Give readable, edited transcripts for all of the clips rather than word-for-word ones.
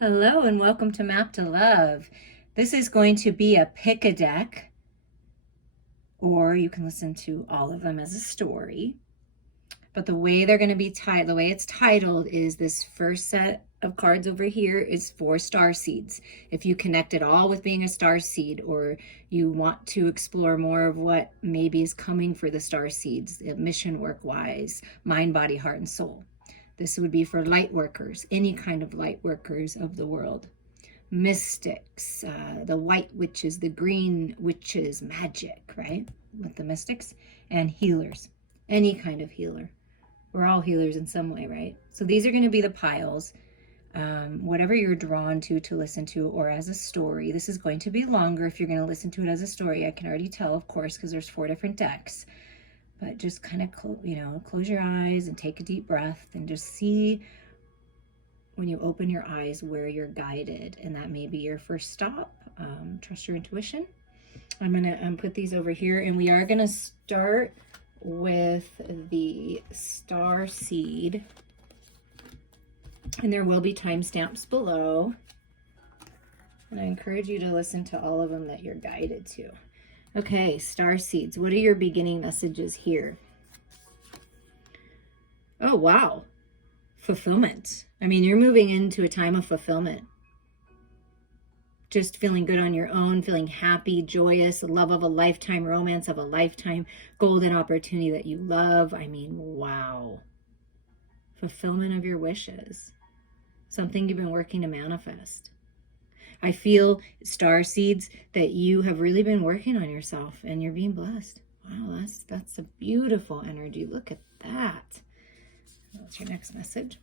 Hello and welcome to Map to Love. This is going to be a pick a deck, or you can listen to all of them as a story. But the way they're going to be titled, the way it's titled is this first set of cards over here is for Starseeds. If you connect it all with being a starseed, or you want to explore more of what maybe is coming for the Starseeds, mission work wise, mind, body, heart, and soul. This would be for light workers, any kind of light workers of the world. Mystics, the white witches, the green witches, magic, right? With the mystics, and healers, any kind of healer. We're all healers in some way, right? So these are going to be the piles. Whatever you're drawn to listen to, or as a story. This is going to be longer if you're going to listen to it as a story. I can already tell, of course, because there's 4 different decks. But just kind of, close your eyes and take a deep breath and just see when you open your eyes where you're guided. And that may be your first stop. Trust your intuition. I'm going to put these over here, and we are going to start with the star seed. And there will be timestamps below. And I encourage you to listen to all of them that you're guided to. Okay, Starseeds, what are your beginning messages here? Oh, wow. Fulfillment. I mean, you're moving into a time of fulfillment. Just feeling good on your own, feeling happy, joyous, love of a lifetime, romance of a lifetime, golden opportunity that you love. I mean, wow. Fulfillment of your wishes. Something you've been working to manifest. I feel, Starseeds, that you have really been working on yourself and you're being blessed. Wow, that's a beautiful energy. Look at that. What's your next message?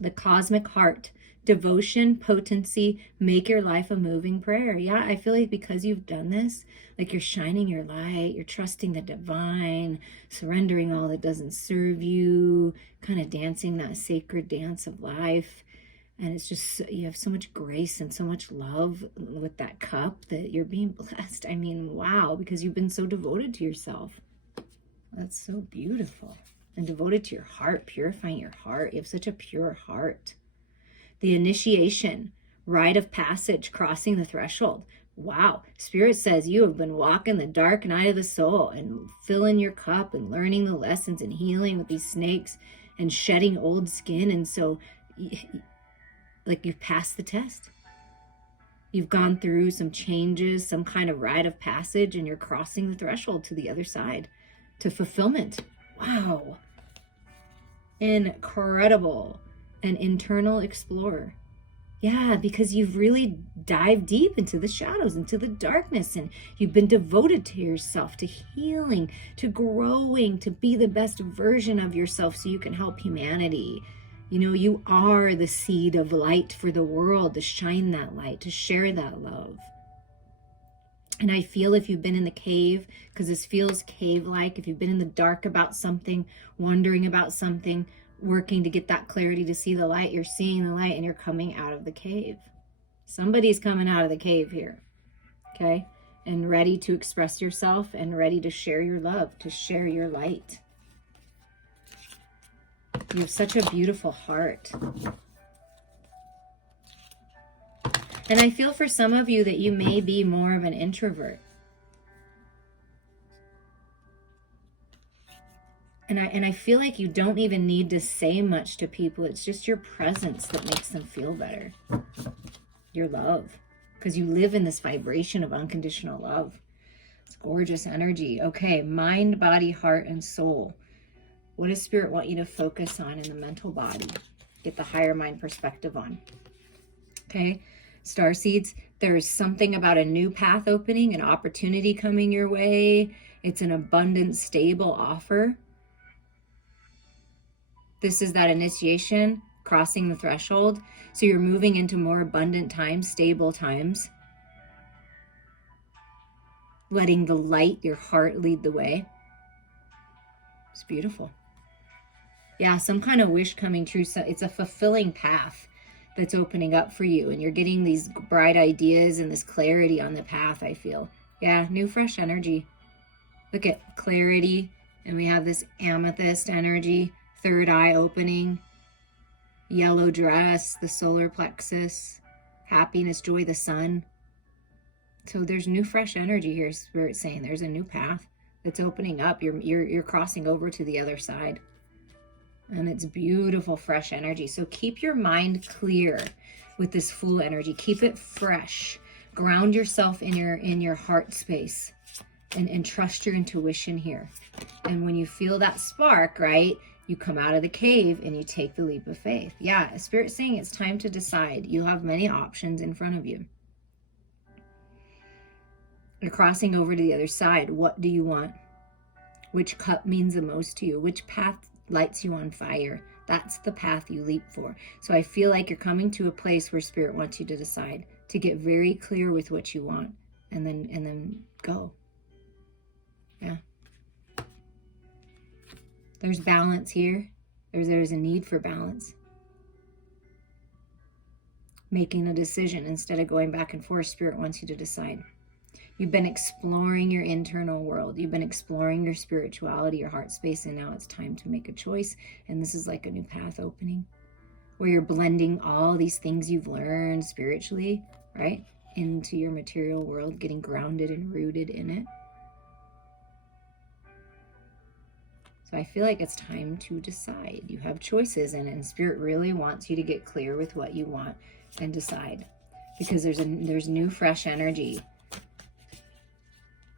The cosmic heart. Devotion, potency, make your life a moving prayer. Yeah, I feel like because you've done this, like you're shining your light, you're trusting the divine, surrendering all that doesn't serve you, kind of dancing that sacred dance of life. And it's just, you have so much grace and so much love with that cup that you're being blessed. I mean, wow, because you've been so devoted to yourself. That's so beautiful. And devoted to your heart, purifying your heart. You have such a pure heart. The initiation, rite of passage, crossing the threshold. Wow, Spirit says you have been walking the dark night of the soul and filling your cup and learning the lessons and healing with these snakes and shedding old skin. And so, like, you've passed the test. You've gone through some changes, some kind of rite of passage, and you're crossing the threshold to the other side, to fulfillment. Wow. Incredible. An internal explorer. Yeah, because you've really dived deep into the shadows, into the darkness, and you've been devoted to yourself, to healing, to growing, to be the best version of yourself so you can help humanity. You know, you are the seed of light for the world, to shine that light, to share that love. And I feel if you've been in the cave, because this feels cave-like, if you've been in the dark about something, wondering about something, working to get that clarity to see the light, you're seeing the light and you're coming out of the cave. Somebody's coming out of the cave here, okay? And ready to express yourself and ready to share your love, to share your light. You have such a beautiful heart. And I feel for some of you that you may be more of an introvert. And I feel like you don't even need to say much to people. It's just your presence that makes them feel better. Your love. Because you live in this vibration of unconditional love. It's gorgeous energy. Okay, mind, body, heart, and soul. What does Spirit want you to focus on in the mental body? Get the higher mind perspective on. Okay, Starseeds, there's something about a new path opening, an opportunity coming your way. It's an abundant, stable offer. This is that initiation, crossing the threshold. So you're moving into more abundant times, stable times. Letting the light, your heart, lead the way. It's beautiful. Yeah, some kind of wish coming true. So it's a fulfilling path that's opening up for you. And you're getting these bright ideas and this clarity on the path, I feel. Yeah, new, fresh energy. Look at clarity. And we have this amethyst energy, third eye opening. Yellow dress, the solar plexus, happiness, joy, the sun. So there's new fresh energy here, Spirit's saying. There's a new path that's opening up. You're crossing over to the other side. And it's beautiful, fresh energy. So keep your mind clear with this Fool energy. Keep it fresh. Ground yourself in your heart space and trust your intuition here. And when you feel that spark, right, you come out of the cave and you take the leap of faith. Yeah, Spirit's saying it's time to decide. You have many options in front of you. You're crossing over to the other side. What do you want? Which cup means the most to you? Which path lights you on fire? That's the path you leap for. So I feel like you're coming to a place where Spirit wants you to decide, to get very clear with what you want, and then go. Yeah. There's balance here. There's a need for balance. Making a decision instead of going back and forth. Spirit wants you to decide. You've been exploring your internal world. You've been exploring your spirituality, your heart space, and now it's time to make a choice. And this is like a new path opening where you're blending all these things you've learned spiritually, right, into your material world, getting grounded and rooted in it. So I feel like it's time to decide. You have choices in it, and Spirit really wants you to get clear with what you want and decide, because there's new fresh energy.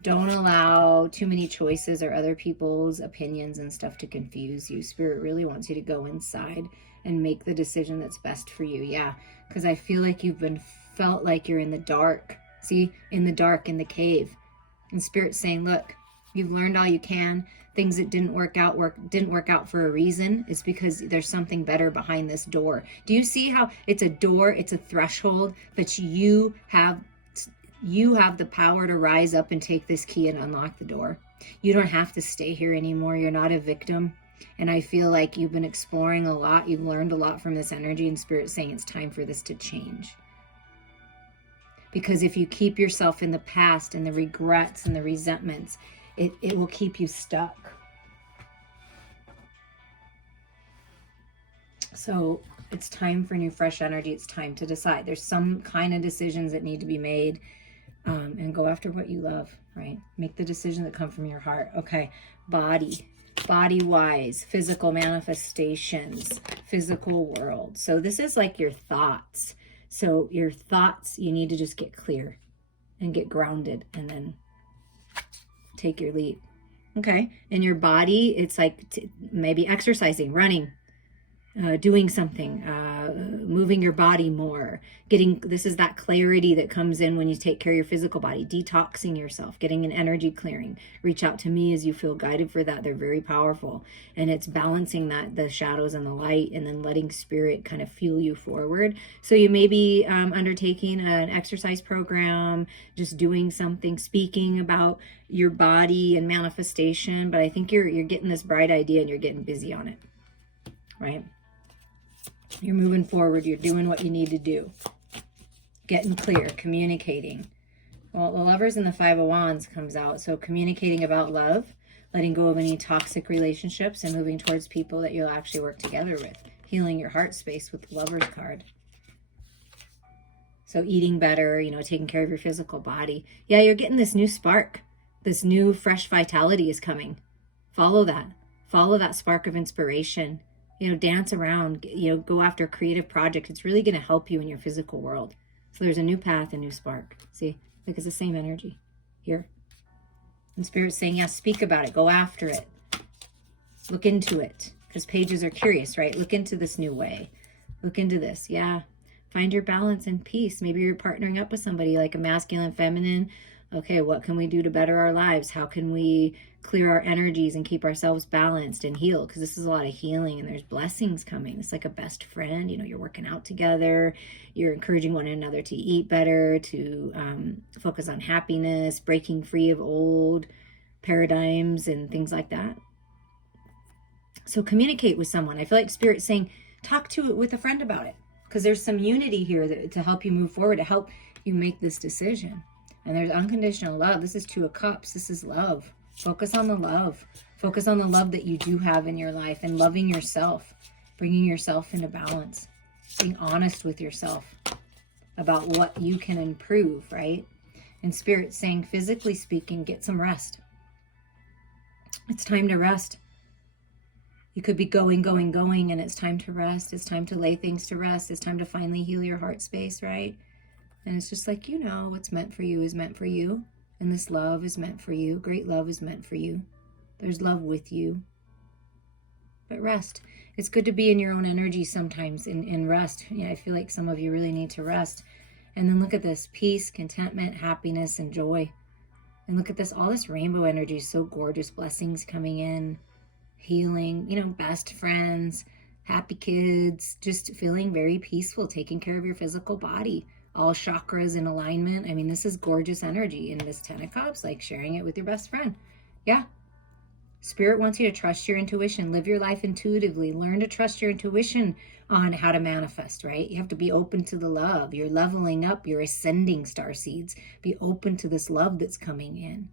Don't allow too many choices or other people's opinions and stuff to confuse you. Spirit really wants you to go inside and make the decision that's best for you. Yeah, because I feel like you've felt like you're in the dark. See, in the dark, in the cave. And Spirit's saying, look, you've learned all you can. Things that didn't work out for a reason. It's because there's something better behind this door. Do you see how it's a door, it's a threshold, but you have the power to rise up and take this key and unlock the door. You don't have to stay here anymore. You're not a victim. And I feel like you've been exploring a lot. You've learned a lot from this energy, and Spirit's saying it's time for this to change. Because if you keep yourself in the past and the regrets and the resentments, it will keep you stuck. So it's time for new fresh energy. It's time to decide. There's some kind of decisions that need to be made, and go after what you love, right? Make the decisions that come from your heart. Okay, body-wise, physical manifestations, physical world. So this is like your thoughts. So your thoughts, you need to just get clear and get grounded, and then take your leap. Okay, in your body, it's like maybe exercising, running, doing something, moving your body more, this is that clarity that comes in when you take care of your physical body, detoxing yourself, getting an energy clearing. Reach out to me as you feel guided for that. They're very powerful, and it's balancing the shadows and the light, and then letting Spirit kind of fuel you forward. So you may be undertaking an exercise program, just doing something, speaking about your body and manifestation, but I think you're getting this bright idea and you're getting busy on it, right? You're moving forward. You're doing what you need to do. Getting clear, communicating. Well, the Lovers and the Five of Wands comes out. So communicating about love, letting go of any toxic relationships, and moving towards people that you'll actually work together with. Healing your heart space with the Lover's card. So eating better, taking care of your physical body. Yeah, you're getting this new spark. This new fresh vitality is coming. Follow that. Follow that spark of inspiration. Dance around, go after creative projects. It's really going to help you in your physical world. So there's a new path, a new spark. See, like it's the same energy here. And Spirit's saying, yeah, speak about it. Go after it. Look into it. Because pages are curious, right? Look into this new way. Look into this. Yeah. Find your balance and peace. Maybe you're partnering up with somebody like a masculine, feminine. Okay, what can we do to better our lives? How can we clear our energies and keep ourselves balanced and heal? Because this is a lot of healing, and there's blessings coming. It's like a best friend. You're working out together. You're encouraging one another to eat better, to focus on happiness, breaking free of old paradigms and things like that. So communicate with someone. I feel like Spirit's saying, talk to it with a friend about it. Because there's some unity here to help you move forward, to help you make this decision. And there's unconditional love. This is Two of Cups. This is love. Focus on the love. Focus on the love that you do have in your life, and loving yourself. bringing yourself into balance, being honest with yourself about what you can improve, right? And Spirit saying, physically speaking, get some rest. It's time to rest. You could be going, and it's time to rest. It's time to lay things to rest. It's time to finally heal your heart space, right? And it's just like, what's meant for you is meant for you. And this love is meant for you. Great love is meant for you. There's love with you. But rest. It's good to be in your own energy sometimes and rest. I feel like some of you really need to rest. And then look at this. Peace, contentment, happiness, and joy. And look at this. All this rainbow energy is so gorgeous. Blessings coming in. Healing. Best friends. Happy kids. Just feeling very peaceful. Taking care of your physical body. All chakras in alignment. This is gorgeous energy. And this 10 of Cups, like sharing it with your best friend. Yeah. Spirit wants you to trust your intuition. Live your life intuitively. Learn to trust your intuition on how to manifest, right? You have to be open to the love. You're leveling up. You're ascending, Starseeds. Be open to this love that's coming in.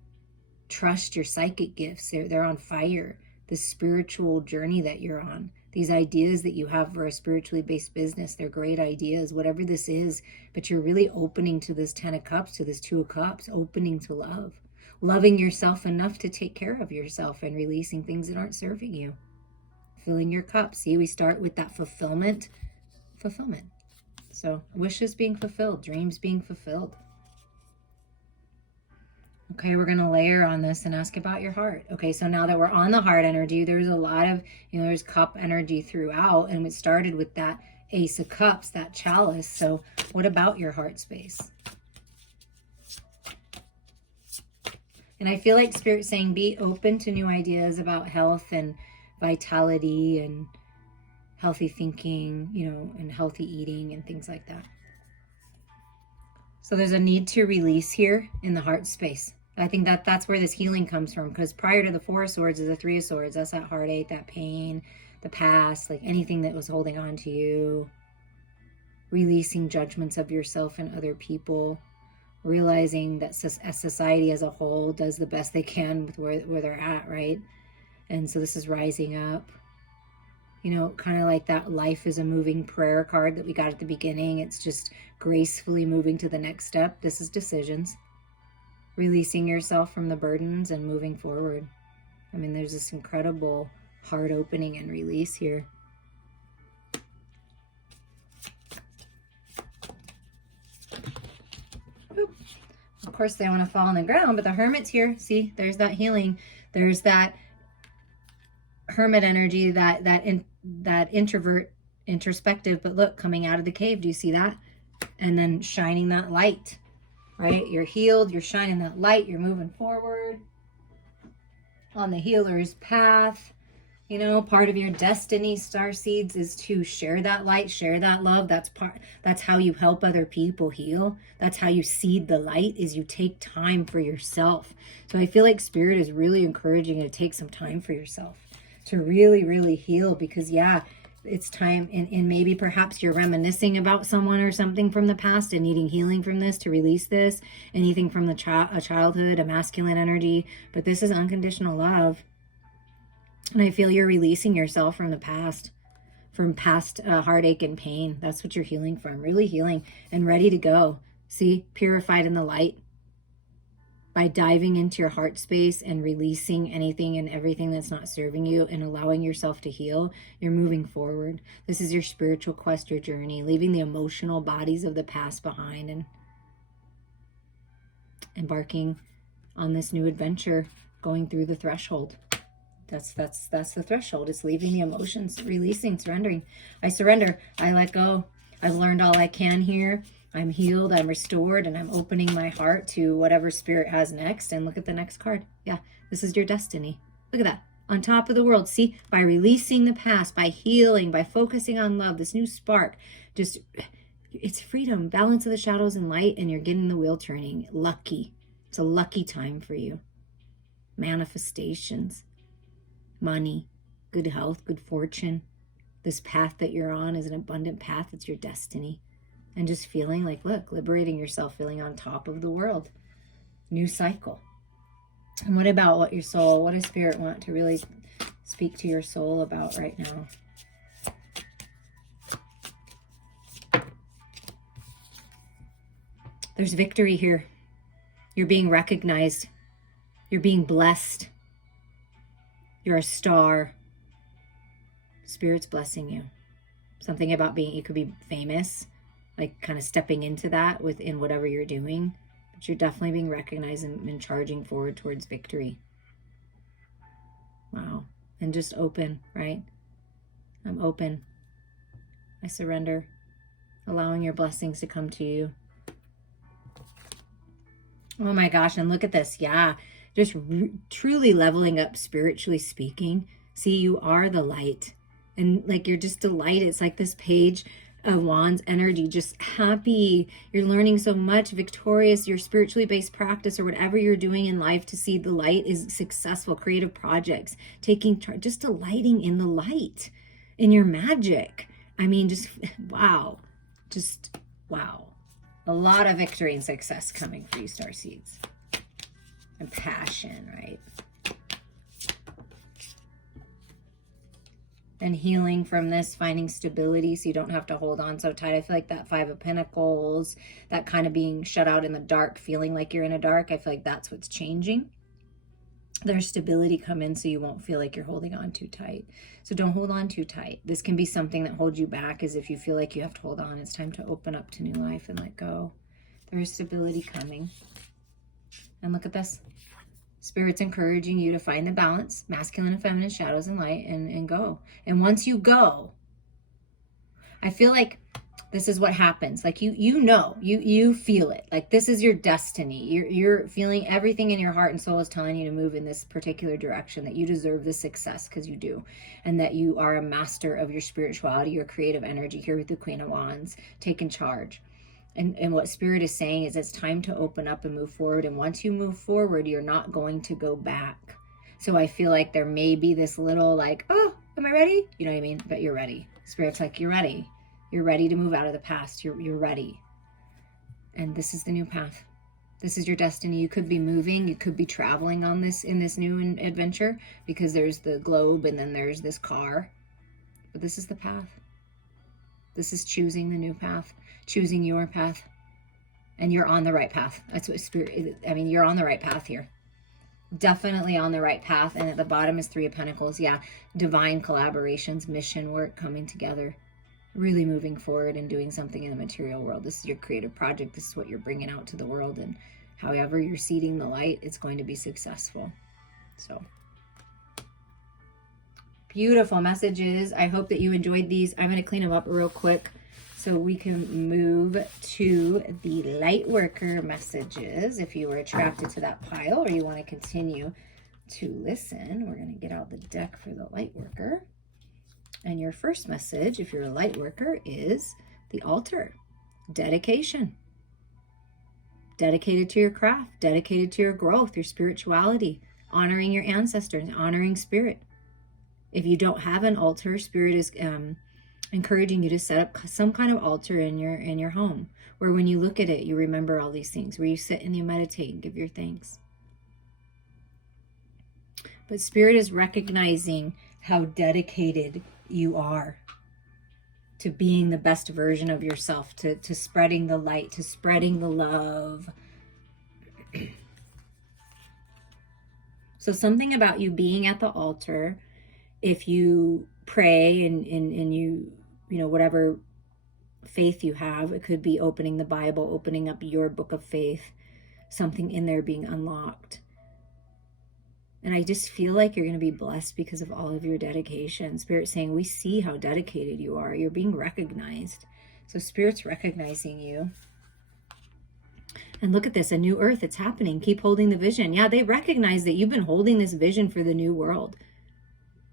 Trust your psychic gifts. They're on fire. The spiritual journey that you're on. These ideas that you have for a spiritually based business, they're great ideas, whatever this is. But you're really opening to this 10 of Cups, to this 2 of Cups, opening to love. Loving yourself enough to take care of yourself and releasing things that aren't serving you. Filling your cup. See, we start with that fulfillment. So wishes being fulfilled, dreams being fulfilled. Okay, we're going to layer on this and ask about your heart. Okay, so now that we're on the heart energy, there's a lot of, there's cup energy throughout. And it started with that Ace of Cups, that chalice. So what about your heart space? And I feel like Spirit's saying be open to new ideas about health and vitality and healthy thinking, and healthy eating and things like that. So there's a need to release here in the heart space. I think that's where this healing comes from, because prior to the 4 of Swords is the 3 of Swords. That's that heartache, that pain, the past, like anything that was holding on to you. Releasing judgments of yourself and other people. Realizing that society as a whole does the best they can with where they're at, right? And so this is rising up. Kind of like that life is a moving prayer card that we got at the beginning. It's just gracefully moving to the next step. This is decisions. Releasing yourself from the burdens and moving forward. There's this incredible heart opening and release here. Of course, they want to fall on the ground, but the Hermit's here. See, there's that healing. There's that Hermit energy, that introvert, introspective, but look, coming out of the cave. Do you see that? And then shining that light, right? You're healed. You're shining that light. You're moving forward on the healer's path. Part of your destiny, Starseeds, is to share that light, share that love. That's how you help other people heal. That's how you seed the light, is you take time for yourself. So I feel like Spirit is really encouraging you to take some time for yourself, to really, really heal, because it's time. And maybe perhaps you're reminiscing about someone or something from the past and needing healing from this, to release this, anything from a childhood, a masculine energy. But this is unconditional love. And I feel you're releasing yourself from the past, heartache and pain. That's what you're healing from, really healing and ready to go. See, purified in the light. By diving into your heart space and releasing anything and everything that's not serving you and allowing yourself to heal, you're moving forward. This is your spiritual quest, your journey, leaving the emotional bodies of the past behind and embarking on this new adventure, going through the threshold. That's the threshold. It's leaving the emotions, releasing, surrendering. I surrender. I let go. I've learned all I can here. I'm healed. I'm restored. And I'm opening my heart to whatever Spirit has next. And look at the next card. Yeah, this is your destiny. Look at that. On top of the world. See, by releasing the past, by healing, by focusing on love, this new spark, it's freedom, balance of the shadows and light, and you're getting the wheel turning. Lucky. It's a lucky time for you. Manifestations. Money, good health, good fortune. This path that you're on is an abundant path. It's your destiny. And just feeling like, look, liberating yourself, feeling on top of the world. New cycle. And what about what does Spirit want to really speak to your soul about right now? There's victory here. You're being recognized. You're being blessed. You're a star. Spirit's blessing you. Something about being, you could be famous, like kind of stepping into that within whatever you're doing. But you're definitely being recognized and charging forward towards victory. Wow. And just open, right? I'm open. I surrender. Allowing your blessings to come to you. Oh my gosh, and look at this. Yeah, just truly leveling up spiritually speaking. See, you are the light. And like you're just delighted. It's like this page of wands energy, just happy. You're learning so much, victorious, your spiritually based practice or whatever you're doing in life to see the light is successful, creative projects, taking charge, just delighting in the light, in your magic. I mean, just wow. Just wow. A lot of victory and success coming for you, Starseeds. And passion, right? And healing from this, finding stability so you don't have to hold on so tight. I feel like that 5 of Pentacles, that kind of being shut out in the dark, feeling like you're in a dark, I feel like that's what's changing. There's stability come in so you won't feel like you're holding on too tight. So don't hold on too tight. This can be something that holds you back, is if you feel like you have to hold on. It's time to open up to new life and let go. There is stability coming. And look at this. Spirit's encouraging you to find the balance, masculine and feminine, shadows and light, and go. And once you go, I feel like this is what happens. Like you know, you feel it. Like this is your destiny. You're feeling everything in your heart and soul is telling you to move in this particular direction, that you deserve this success because you do. And that you are a master of your spirituality, your creative energy here with the Queen of Wands, taking charge. And what Spirit is saying is it's time to open up and move forward. And once you move forward, you're not going to go back. So I feel like there may be this little like, oh, am I ready? You know what I mean? But you're ready. Spirit's like, you're ready. You're ready to move out of the past. You're ready. And this is the new path. This is your destiny. You could be moving. You could be traveling on this, in this new adventure, because there's the globe and then there's this car. But this is the path. This is choosing the new path, choosing your path, and you're on the right path. That's what Spirit, I mean, you're on the right path here. Definitely on the right path. And at the bottom is 3 of Pentacles. Yeah, divine collaborations, mission work coming together, really moving forward and doing something in the material world. This is your creative project. This is what you're bringing out to the world. And however you're seeding the light, it's going to be successful. So beautiful messages. I hope that you enjoyed these. I'm going to clean them up real quick so we can move to the Lightworker messages. If you were attracted to that pile or you want to continue to listen, we're going to get out the deck for the Lightworker. And your first message, if you're a Lightworker, is the altar. Dedication. Dedicated to your craft, dedicated to your growth, your spirituality, honoring your ancestors, honoring Spirit. If you don't have an altar, Spirit is encouraging you to set up some kind of altar in your home, where when you look at it, you remember all these things, where you sit and you meditate and give your thanks. But Spirit is recognizing how dedicated you are to being the best version of yourself, to spreading the light, to spreading the love. So something about you being at the altar, if you pray and you know, whatever faith you have, it could be opening the Bible, opening up your book of faith, something in there being unlocked. And I just feel like you're going to be blessed because of all of your dedication. Spirit saying, we see how dedicated you are. You're being recognized. So Spirit's recognizing you. And look at this, a new earth, it's happening. Keep holding the vision. Yeah, they recognize that you've been holding this vision for the new world,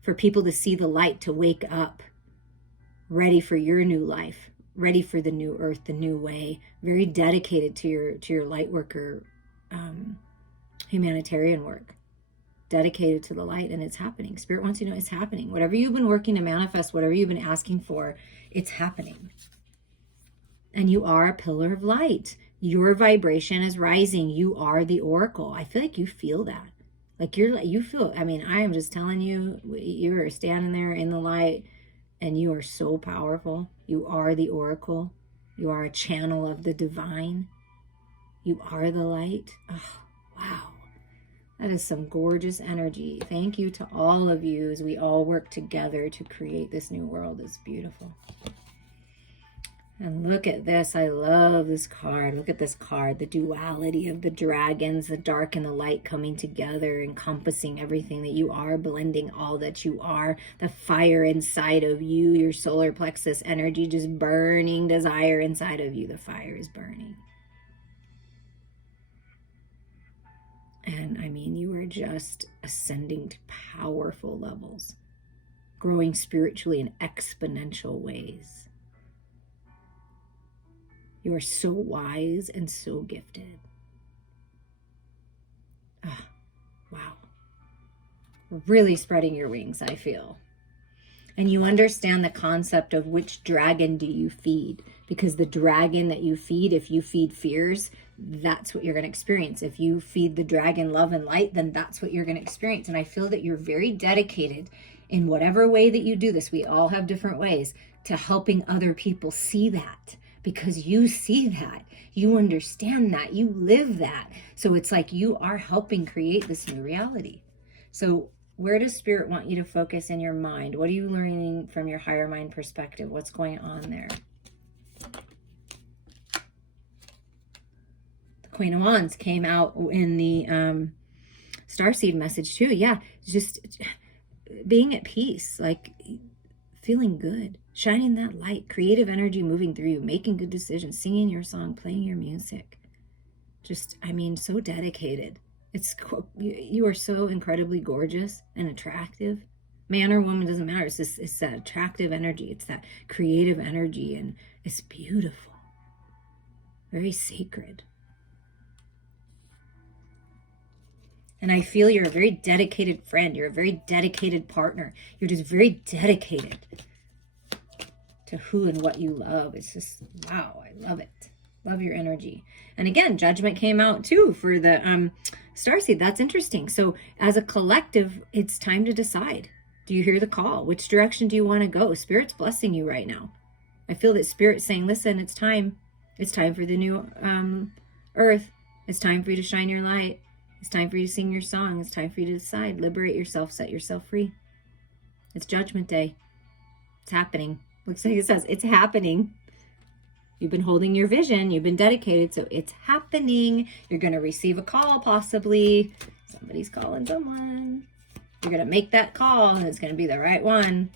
for people to see the light, to wake up, ready for your new life, ready for the new earth, the new way, very dedicated to your Lightworker humanitarian work, dedicated to the light, and it's happening. Spirit wants you to know it's happening. Whatever you've been working to manifest, whatever you've been asking for, it's happening. And you are a pillar of light. Your vibration is rising. You are the oracle. I feel like you feel that. Like you feel, I mean, I am just telling you, you are standing there in the light and you are so powerful. You are the oracle. You are a channel of the divine. You are the light. Oh, wow. That is some gorgeous energy. Thank you to all of you as we all work together to create this new world. It's beautiful. And look at this. I love this card. Look at this card. The duality of the dragons, the dark and the light coming together, encompassing everything that you are, blending all that you are. The fire inside of you, your solar plexus energy, just burning desire inside of you. The fire is burning. And I mean, you are just ascending to powerful levels, growing spiritually in exponential ways. You are so wise and so gifted. Oh, wow. Really spreading your wings, I feel. And you understand the concept of which dragon do you feed, because the dragon that you feed, if you feed fears, that's what you're going to experience. If you feed the dragon love and light, then that's what you're going to experience. And I feel that you're very dedicated in whatever way that you do this. We all have different ways to helping other people see that, because you see that, you understand that, you live that. So it's like you are helping create this new reality. So where does Spirit want you to focus in your mind? What are you learning from your higher mind perspective? What's going on there? The Queen of Wands came out in the Starseed message too. Yeah, just being at peace, like feeling good, shining that light, creative energy moving through you, making good decisions, singing your song, playing your music. Just, I mean, so dedicated. You are so incredibly gorgeous and attractive. Man or woman, doesn't matter. It's that attractive energy. It's that creative energy, and it's beautiful. Very sacred. And I feel you're a very dedicated friend. You're a very dedicated partner. You're just very dedicated to who and what you love. It's just, wow, I love it. Love your energy. And again, judgment came out too for the Starseed. That's interesting. So as a collective, it's time to decide. Do you hear the call? Which direction do you want to go? Spirit's blessing you right now. I feel that Spirit's saying, listen, it's time. It's time for the new earth. It's time for you to shine your light. It's time for you to sing your song. It's time for you to decide. Liberate yourself. Set yourself free. It's Judgment Day. It's happening. Looks like it says it's happening. You've been holding your vision. You've been dedicated. So it's happening. You're going to receive a call, possibly. Somebody's calling someone. You're going to make that call, and it's going to be the right one.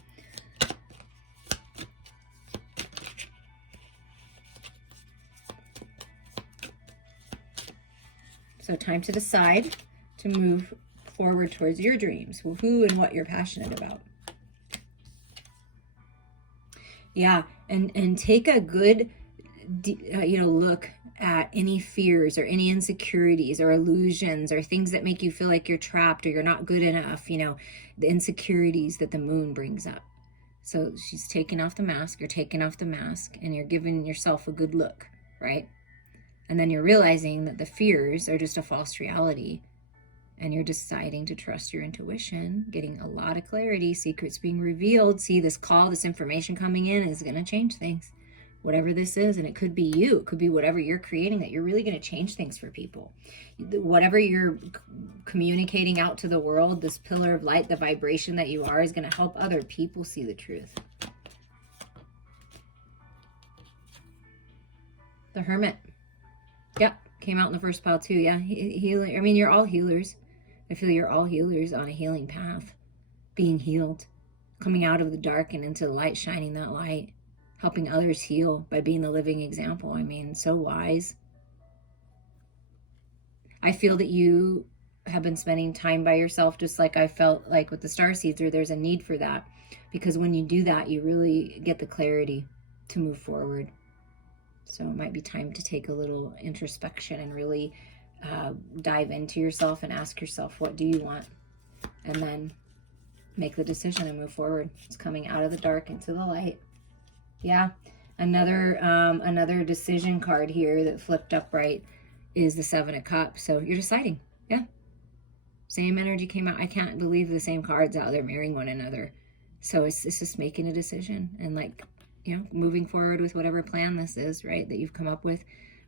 So time to decide to move forward towards your dreams, who and what you're passionate about. Yeah, and take a good, look at any fears or any insecurities or illusions or things that make you feel like you're trapped or you're not good enough, the insecurities that the moon brings up. So she's taking off the mask, you're taking off the mask, and you're giving yourself a good look, right? And then you're realizing that the fears are just a false reality. And you're deciding to trust your intuition, getting a lot of clarity, secrets being revealed. See, this call, this information coming in is going to change things. Whatever this is, and it could be you. It could be whatever you're creating, that you're really going to change things for people. Whatever you're communicating out to the world, this pillar of light, the vibration that you are, is going to help other people see the truth. The Hermit. Yep, came out in the first pile too. Yeah, healing. I mean, you're all healers. I feel you're all healers on a healing path, being healed, coming out of the dark and into the light, shining that light, helping others heal by being the living example. I mean, so wise. I feel that you have been spending time by yourself, just like I felt like with the Starseeds, or there's a need for that, because when you do that, you really get the clarity to move forward. So it might be time to take a little introspection and really dive into yourself and ask yourself, what do you want? And then make the decision and move forward. It's coming out of the dark into the light. Yeah. Another decision card here that flipped upright is the Seven of Cups. So you're deciding. Yeah. Same energy came out. I can't believe the same cards out there marrying one another. So it's just making a decision and moving forward with whatever plan this is, right, that you've come up with.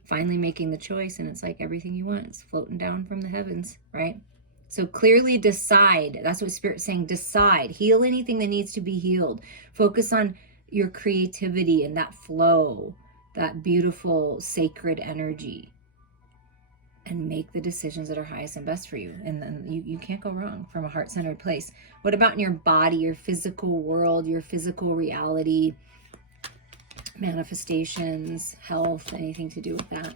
finally making the choice, and it's like everything you want is floating down from the heavens, right? So clearly decide. That's what Spirit's saying. Decide. Heal anything that needs to be healed. Focus on your creativity and that flow, that beautiful sacred energy, and make the decisions that are highest and best for you. And then you can't go wrong from a heart-centered place. What about in your body, your physical world, your physical reality, manifestations, health, anything to do with that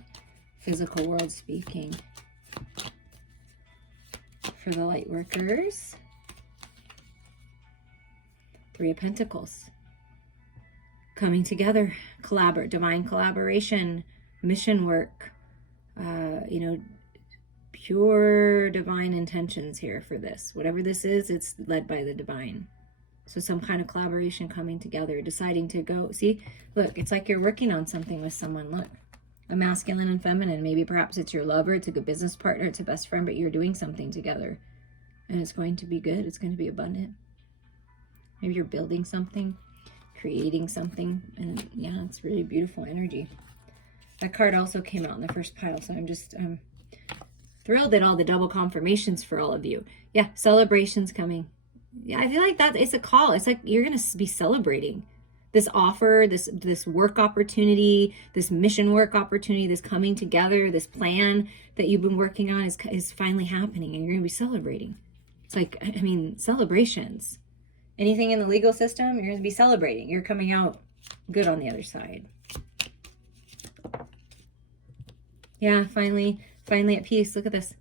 physical world speaking? For the light workers, Three of Pentacles. Coming together, divine collaboration, mission work, pure divine intentions here for this. Whatever this is, it's led by the divine. So some kind of collaboration coming together, deciding to go. See, look, it's like you're working on something with someone. Look, a masculine and feminine. Maybe perhaps it's your lover, it's a good business partner, it's a best friend, but you're doing something together. And it's going to be good. It's going to be abundant. Maybe you're building something, creating something. And yeah, it's really beautiful energy. That card also came out in the first pile. So I'm just thrilled at all the double confirmations for all of you. Yeah, celebrations coming. Yeah, I feel like that it's a call. It's like you're going to be celebrating this offer, this work opportunity, this mission work opportunity, this coming together, this plan that you've been working on is finally happening, and you're going to be celebrating. It's like, I mean, celebrations. Anything in the legal system, you're going to be celebrating. You're coming out good on the other side. Yeah, finally at peace. Look at this.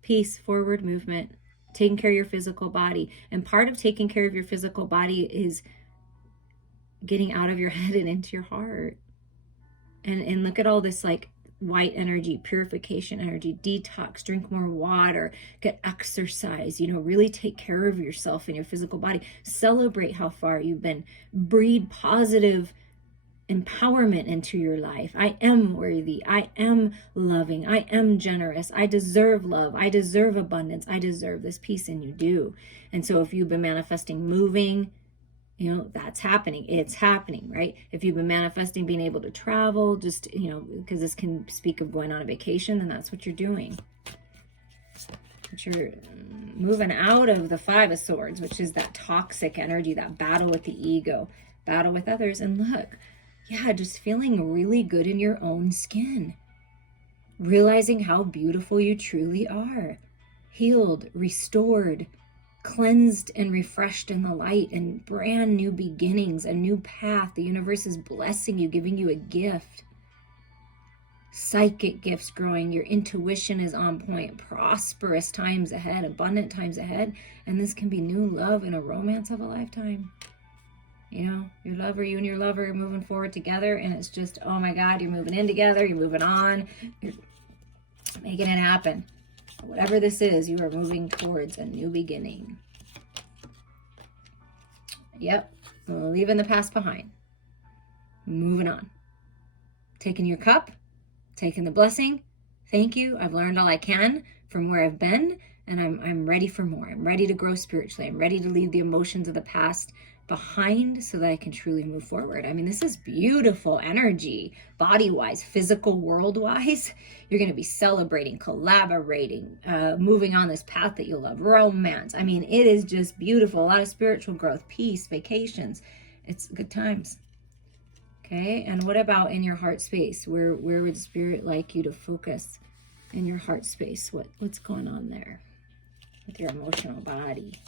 Peace, forward movement, taking care of your physical body. And part of taking care of your physical body is getting out of your head and into your heart. And look at all this like white energy, purification energy, detox, drink more water, get exercise, really take care of yourself and your physical body. Celebrate how far you've been. Breed positive empowerment into your life. I am worthy. I am loving. I am generous. I deserve love. I deserve abundance. I deserve this peace, and you do. And so if you've been manifesting moving, that's happening. It's happening, right? If you've been manifesting being able to travel, just, because this can speak of going on a vacation, then that's what you're doing. But you're moving out of the Five of Swords, which is that toxic energy, that battle with the ego, battle with others. And look, yeah, just feeling really good in your own skin. Realizing how beautiful you truly are. Healed, restored, cleansed and refreshed in the light, and brand new beginnings, a new path. The universe is blessing you, giving you a gift. Psychic gifts growing, your intuition is on point, prosperous times ahead, abundant times ahead, and this can be new love and a romance of a lifetime. Your lover, you and your lover are moving forward together, and it's just, oh my God, you're moving in together, you're moving on, you're making it happen. Whatever this is, you are moving towards a new beginning. Yep, leaving the past behind. Moving on. Taking your cup, taking the blessing. Thank you. I've learned all I can from where I've been, and I'm ready for more. I'm ready to grow spiritually. I'm ready to leave the emotions of the past behind so that I can truly move forward. I mean, this is beautiful energy, body-wise, physical world-wise. You're going to be celebrating, collaborating, moving on this path that you love, romance. I mean, it is just beautiful. A lot of spiritual growth, peace, vacations. It's good times. Okay, and what about in your heart space? Where would Spirit like you to focus in your heart space? What's going on there with your emotional body?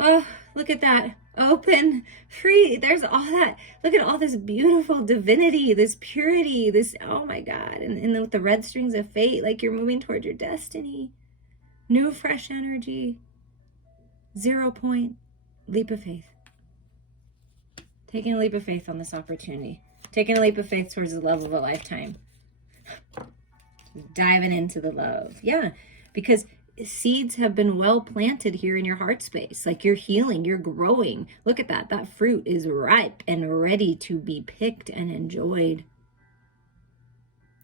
Oh, look at that. Open, free. There's all that. Look at all this beautiful divinity, this purity, this, oh my God. And with the red strings of fate, like you're moving toward your destiny. New, fresh energy. 0 point. Leap of faith. Taking a leap of faith on this opportunity. Taking a leap of faith towards the love of a lifetime. Diving into the love. Yeah, because seeds have been well planted here in your heart space. Like you're healing, you're growing. Look at that. That fruit is ripe and ready to be picked and enjoyed.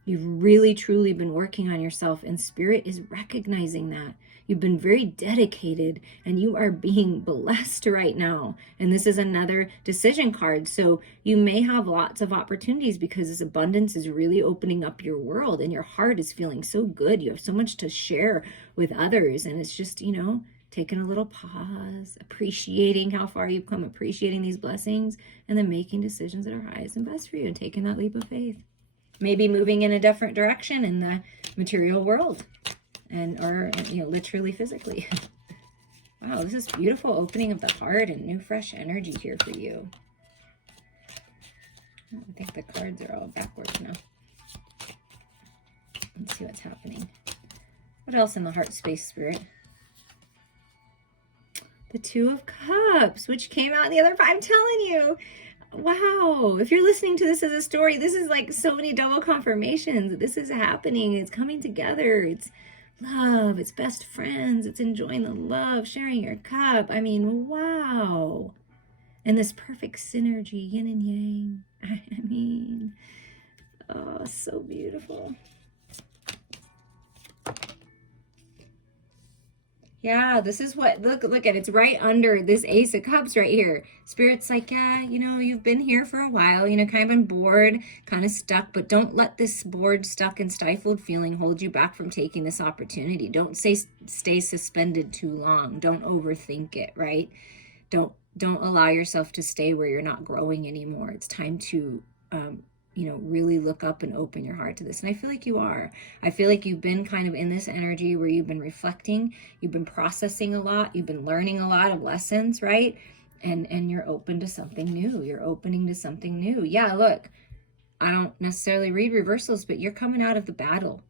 You've really, truly been working on yourself, and Spirit is recognizing that. You've been very dedicated, and you are being blessed right now. And this is another decision card. So you may have lots of opportunities because this abundance is really opening up your world, and your heart is feeling so good. You have so much to share with others. And it's just, taking a little pause, appreciating how far you've come, appreciating these blessings, and then making decisions that are highest and best for you and taking that leap of faith. Maybe moving in a different direction in the material world, or literally, physically. Wow, this is beautiful opening of the heart and new fresh energy here for you. I think the cards are all backwards now. Let's see what's happening. What else in the heart space, Spirit? The Two of Cups, which came out the other. I'm telling you. Wow, if you're listening to this as a story, this is like so many double confirmations. This is happening. It's coming together. It's love. It's best friends. It's enjoying the love, sharing your cup. I mean, wow. And this perfect synergy, yin and yang. I mean, oh, so beautiful. Yeah, this is what, look at, it's right under this Ace of Cups right here. Spirit's like, yeah, you've been here for a while, kind of been bored, kind of stuck, but don't let this bored, stuck, and stifled feeling hold you back from taking this opportunity. Don't stay suspended too long. Don't overthink it, right? Don't allow yourself to stay where you're not growing anymore. It's time to, really look up and open your heart to this. And I feel like you are. I feel like you've been kind of in this energy where you've been reflecting, you've been processing a lot, you've been learning a lot of lessons, right? And you're open to something new. You're opening to something new. Yeah, look, I don't necessarily read reversals, but you're coming out of the battle.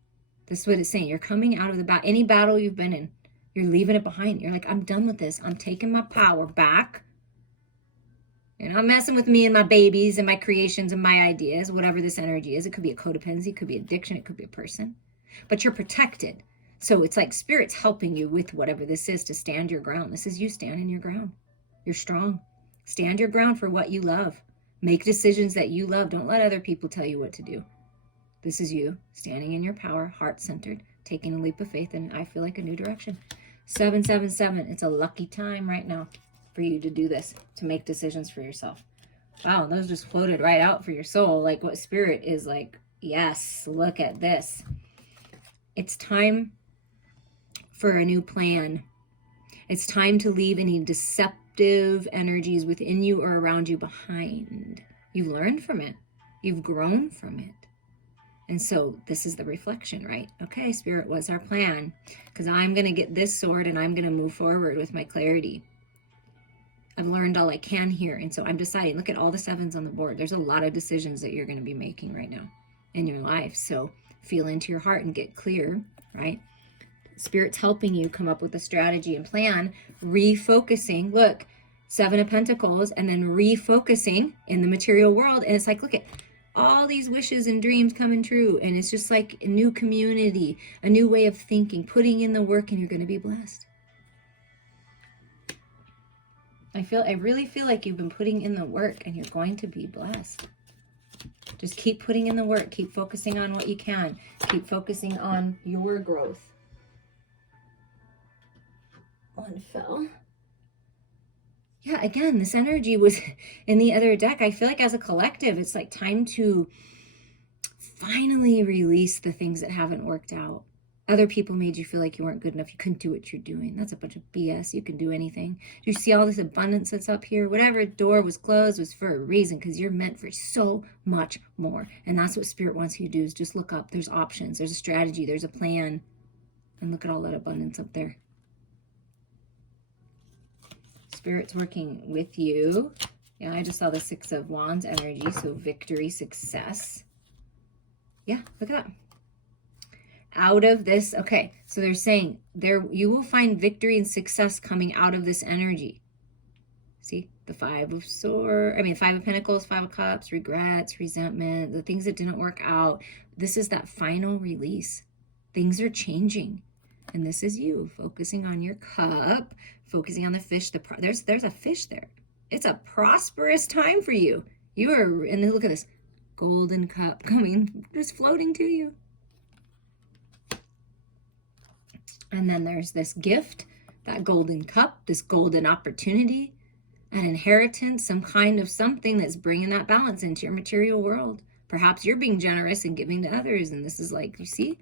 This is what it's saying. You're coming out of the battle. Any battle you've been in, you're leaving it behind. You're like, I'm done with this. I'm taking my power back. You're not messing with me and my babies and my creations and my ideas, whatever this energy is. It could be a codependency, it could be addiction, it could be a person. But you're protected. So it's like Spirit's helping you with whatever this is to stand your ground. This is you standing your ground. You're strong. Stand your ground for what you love. Make decisions that you love. Don't let other people tell you what to do. This is you standing in your power, heart-centered, taking a leap of faith, and I feel like a new direction. 777, it's a lucky time right now for you to do this, to make decisions for yourself. Wow, those just floated right out for your soul. Like what Spirit is like, yes, look at this. It's time for a new plan. It's time to leave any deceptive energies within you or around you behind. You've learned from it. You've grown from it. And so this is the reflection, right? Okay, Spirit, what's our plan? Because I'm going to get this sword and I'm going to move forward with my clarity. I've learned all I can here. And so I'm deciding, look at all the sevens on the board. There's a lot of decisions that you're going to be making right now in your life. So feel into your heart and get clear, right? Spirit's helping you come up with a strategy and plan, refocusing. Look, Seven of Pentacles, and then refocusing in the material world. And it's like, look at all these wishes and dreams coming true. And it's just like a new community, a new way of thinking, putting in the work, and you're going to be blessed. I really feel like you've been putting in the work and you're going to be blessed. Just keep putting in the work. Keep focusing on what you can. Keep focusing on your growth. One fell. Yeah, again, this energy was in the other deck. I feel like as a collective, it's like time to finally release the things that haven't worked out. Other people made you feel like you weren't good enough. You couldn't do what you're doing. That's a bunch of BS. You can do anything. Do you see all this abundance that's up here? Whatever door was closed was for a reason, because you're meant for so much more. And that's what Spirit wants you to do, is just look up. There's options. There's a strategy. There's a plan. And look at all that abundance up there. Spirit's working with you. Yeah, I just saw the Six of Wands energy. So victory, success. Yeah, look at that. Out of this, okay, so they're saying you will find victory and success coming out of this energy. See, the Five of Pentacles, Five of Cups, regrets, resentment, the things that didn't work out. This is that final release. Things are changing. And this is you focusing on your cup, focusing on the fish. There's a fish there. It's a prosperous time for you. And then look at this. Golden cup coming, just floating to you. And then there's this gift, that golden cup, this golden opportunity, an inheritance, some kind of something that's bringing that balance into your material world. Perhaps you're being generous and giving to others. And this is like, you see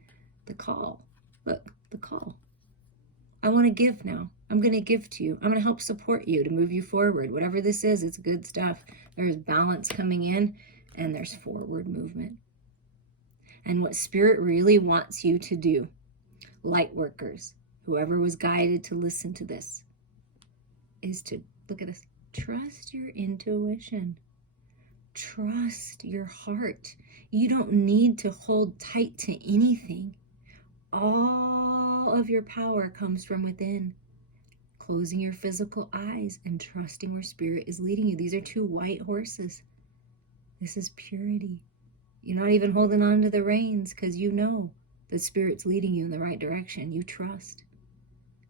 the call. Look, the call. I want to give now. I'm going to give to you. I'm going to help support you to move you forward. Whatever this is, it's good stuff. There's balance coming in and there's forward movement. And what Spirit really wants you to do, Lightworkers, whoever was guided to listen to this, is to, look at this, trust your intuition. Trust your heart. You don't need to hold tight to anything. All of your power comes from within. Closing your physical eyes and trusting where Spirit is leading you. These are two white horses. This is purity. You're not even holding on to the reins because you know that Spirit's leading you in the right direction. You trust.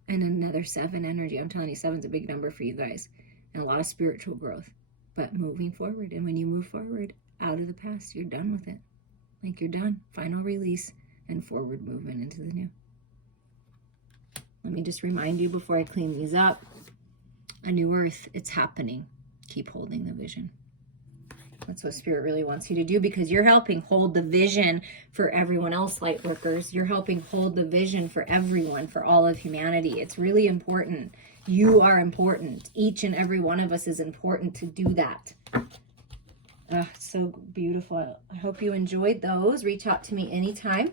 And another 7 energy. I'm telling you, 7's a big number for you guys. And a lot of spiritual growth. But moving forward. And when you move forward out of the past, you're done with it. Like you're done. Final release and forward movement into the new. Let me just remind you before I clean these up. A new earth, it's happening. Keep holding the vision. That's what Spirit really wants you to do, because you're helping hold the vision for everyone else, Lightworkers. You're helping hold the vision for everyone, for all of humanity. It's really important. You are important. Each and every one of us is important to do that. So beautiful. I hope you enjoyed those. Reach out to me anytime.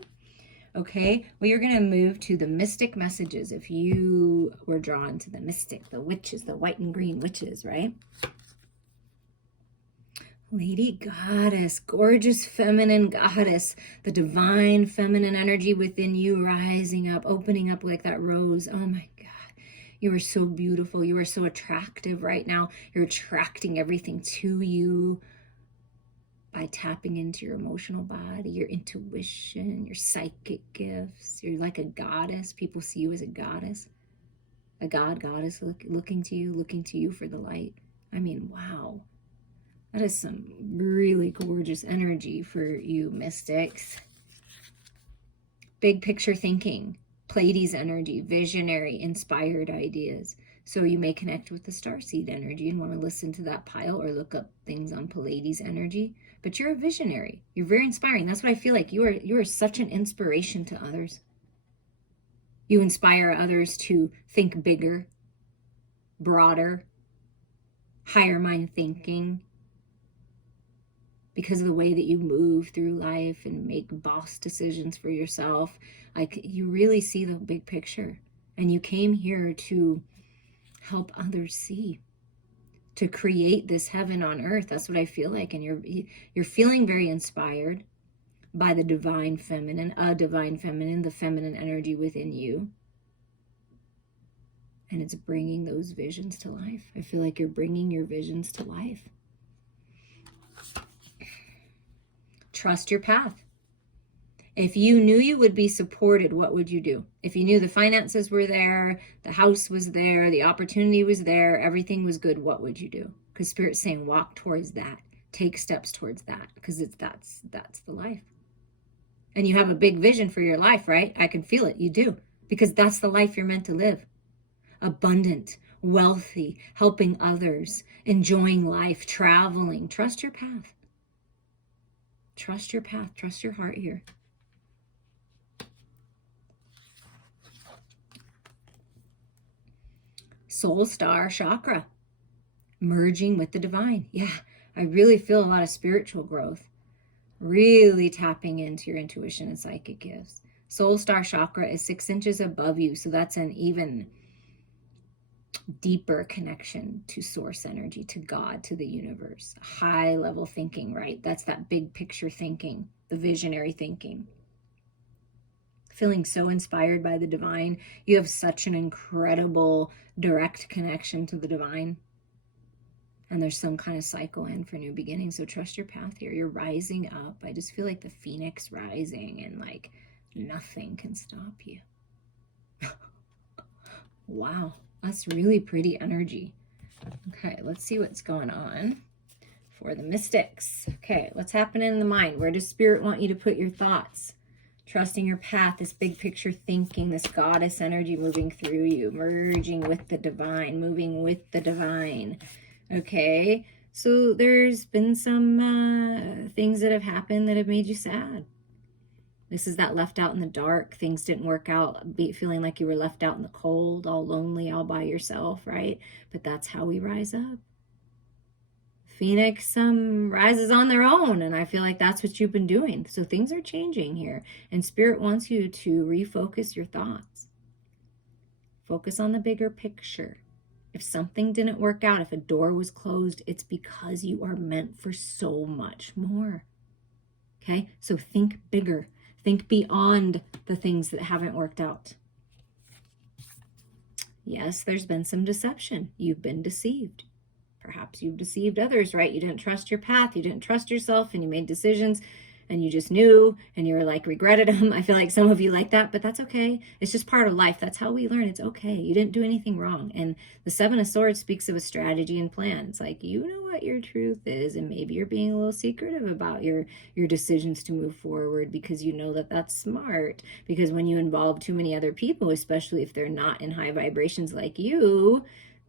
Okay, we are going to move to the mystic messages. If you were drawn to the mystic, the witches, the white and green witches, right? Lady Goddess, gorgeous feminine goddess, the divine feminine energy within you rising up, opening up like that rose. Oh my God, you are so beautiful. You are so attractive right now. You're attracting everything to you by tapping into your emotional body, your intuition, your psychic gifts. You're like a goddess. People see you as a goddess, a goddess looking to you for the light. I mean, wow. That is some really gorgeous energy for you mystics. Big picture thinking, Pleiades energy, visionary, inspired ideas. So you may connect with the starseed energy and want to listen to that pile or look up things on Pleiades energy. But you're a visionary. You're very inspiring. That's what I feel like. You are such an inspiration to others. You inspire others to think bigger, broader, higher mind thinking, because of the way that you move through life and make boss decisions for yourself. Like, you really see the big picture, and you came here to help others see, to create this heaven on earth. That's what I feel like. And you're feeling very inspired by the divine feminine, the feminine energy within you. And it's bringing those visions to life. I feel like you're bringing your visions to life. Trust your path. If you knew you would be supported, what would you do? If you knew the finances were there, the house was there, the opportunity was there, everything was good, what would you do? Because Spirit's saying walk towards that. Take steps towards that, because that's the life. And you have a big vision for your life, right? I can feel it. You do. Because that's the life you're meant to live. Abundant, wealthy, helping others, enjoying life, traveling. Trust your path. Trust your path. Trust your heart here. Soul star chakra. Merging with the divine. Yeah, I really feel a lot of spiritual growth. Really tapping into your intuition and psychic gifts. Soul star chakra is 6 inches above you. So that's an even deeper connection to source energy, to God, to the universe. High level thinking, right? That's that big picture thinking, the visionary thinking. Feeling so inspired by the divine. You have such an incredible direct connection to the divine. And there's some kind of cycle in for new beginnings. So trust your path here. You're rising up. I just feel like the phoenix rising, and like nothing can stop you. Wow. That's really pretty energy. Okay, let's see what's going on for the mystics. Okay, what's happening in the mind? Where does Spirit want you to put your thoughts? Trusting your path, this big picture thinking, this goddess energy moving through you, merging with the divine, moving with the divine. Okay, so there's been some things that have happened that have made you sad. This is that left out in the dark. Things didn't work out, feeling like you were left out in the cold, all lonely, all by yourself, right? But that's how we rise up. Phoenix rises on their own, and I feel like that's what you've been doing. So things are changing here, and Spirit wants you to refocus your thoughts. Focus on the bigger picture. If something didn't work out, if a door was closed, it's because you are meant for so much more. Okay, so think bigger. Think beyond the things that haven't worked out. Yes, there's been some deception. You've been deceived. Perhaps you've deceived others, right? You didn't trust your path. You didn't trust yourself, and you made decisions and you just knew and you were like regretted them. I feel like some of you like that, but that's okay. It's just part of life. That's how we learn. It's okay. You didn't do anything wrong. And the Seven of Swords speaks of a strategy and plan. It's like, you know what your truth is, and maybe you're being a little secretive about your decisions to move forward because you know that that's smart. Because when you involve too many other people, especially if they're not in high vibrations like you,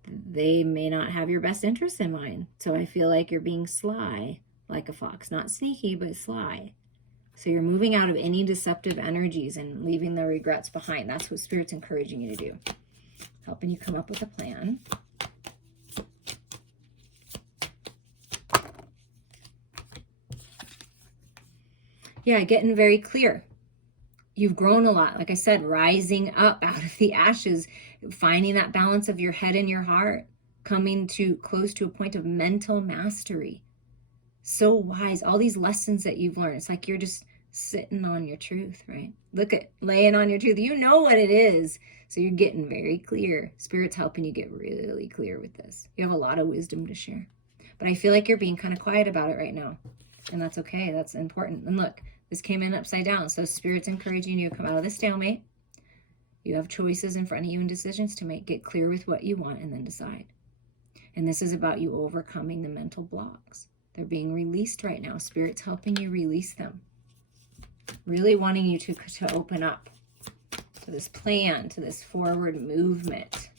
they may not have your best interests in mind. So I feel like you're being sly, like a fox, not sneaky, but sly. So you're moving out of any deceptive energies and leaving the regrets behind. That's what Spirit's encouraging you to do. Helping you come up with a plan. Yeah, getting very clear. You've grown a lot. Like I said, rising up out of the ashes, finding that balance of your head and your heart, coming to close to a point of mental mastery. So wise. All these lessons that you've learned. It's like you're just sitting on your truth, right? Look at laying on your truth. You know what it is. So you're getting very clear. Spirit's helping you get really clear with this. You have a lot of wisdom to share. But I feel like you're being kind of quiet about it right now. And that's okay. That's important. And look, this came in upside down. So Spirit's encouraging you to come out of the stalemate. You have choices in front of you and decisions to make. Get clear with what you want and then decide. And this is about you overcoming the mental blocks. They're being released right now. Spirit's helping you release them. Really wanting you to open up to this plan, to this forward movement.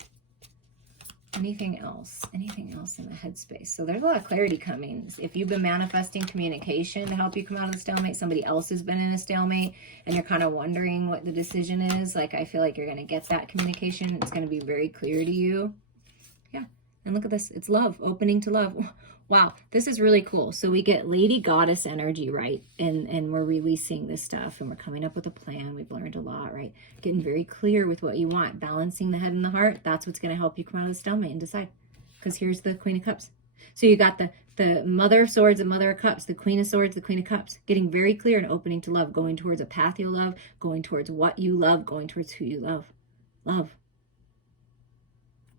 Anything else? Anything else in the headspace? So there's a lot of clarity coming. If you've been manifesting communication to help you come out of the stalemate, somebody else has been in a stalemate and you're kind of wondering what the decision is, like I feel like you're going to get that communication. It's going to be very clear to you. Yeah. And look at this. It's love. Opening to love. Wow. This is really cool. So we get Lady Goddess energy, right? And we're releasing this stuff and we're coming up with a plan. We've learned a lot, right? Getting very clear with what you want. Balancing the head and the heart. That's what's going to help you come out of the stalemate and decide. Because here's the Queen of Cups. So you got the Mother of Swords and Mother of Cups, the Queen of Swords, the Queen of Cups. Getting very clear and opening to love. Going towards a path you love. Going towards what you love. Going towards who you love. Love.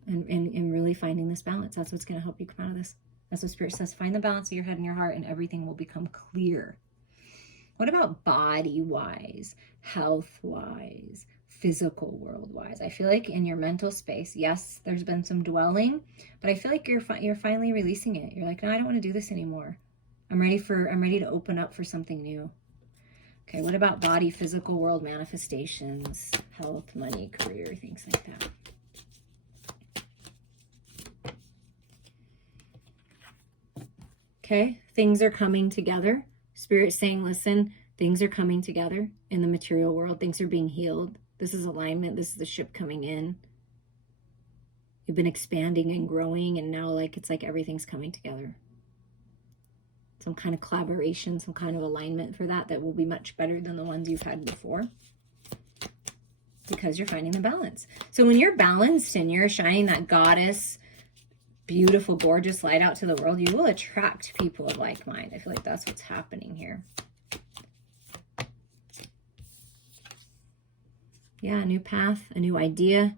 And really finding this balance. That's what's going to help you come out of this. That's what Spirit says. Find the balance of your head and your heart and everything will become clear. What about body-wise, health-wise, physical world-wise? I feel like in your mental space, yes, there's been some dwelling, but I feel like you're finally releasing it. You're like, no, I don't want to do this anymore. I'm ready to open up for something new. Okay, what about body, physical world manifestations, health, money, career, things like that? Okay, things are coming together. Spirit's saying, listen, things are coming together in the material world. Things are being healed. This is alignment. This is the ship coming in. You've been expanding and growing, and now it's like everything's coming together. Some kind of collaboration, some kind of alignment for that will be much better than the ones you've had before. Because you're finding the balance. So when you're balanced and you're shining that goddess, beautiful, gorgeous light out to the world, you will attract people of like mind. I feel like that's what's happening here. Yeah, a new path, a new idea,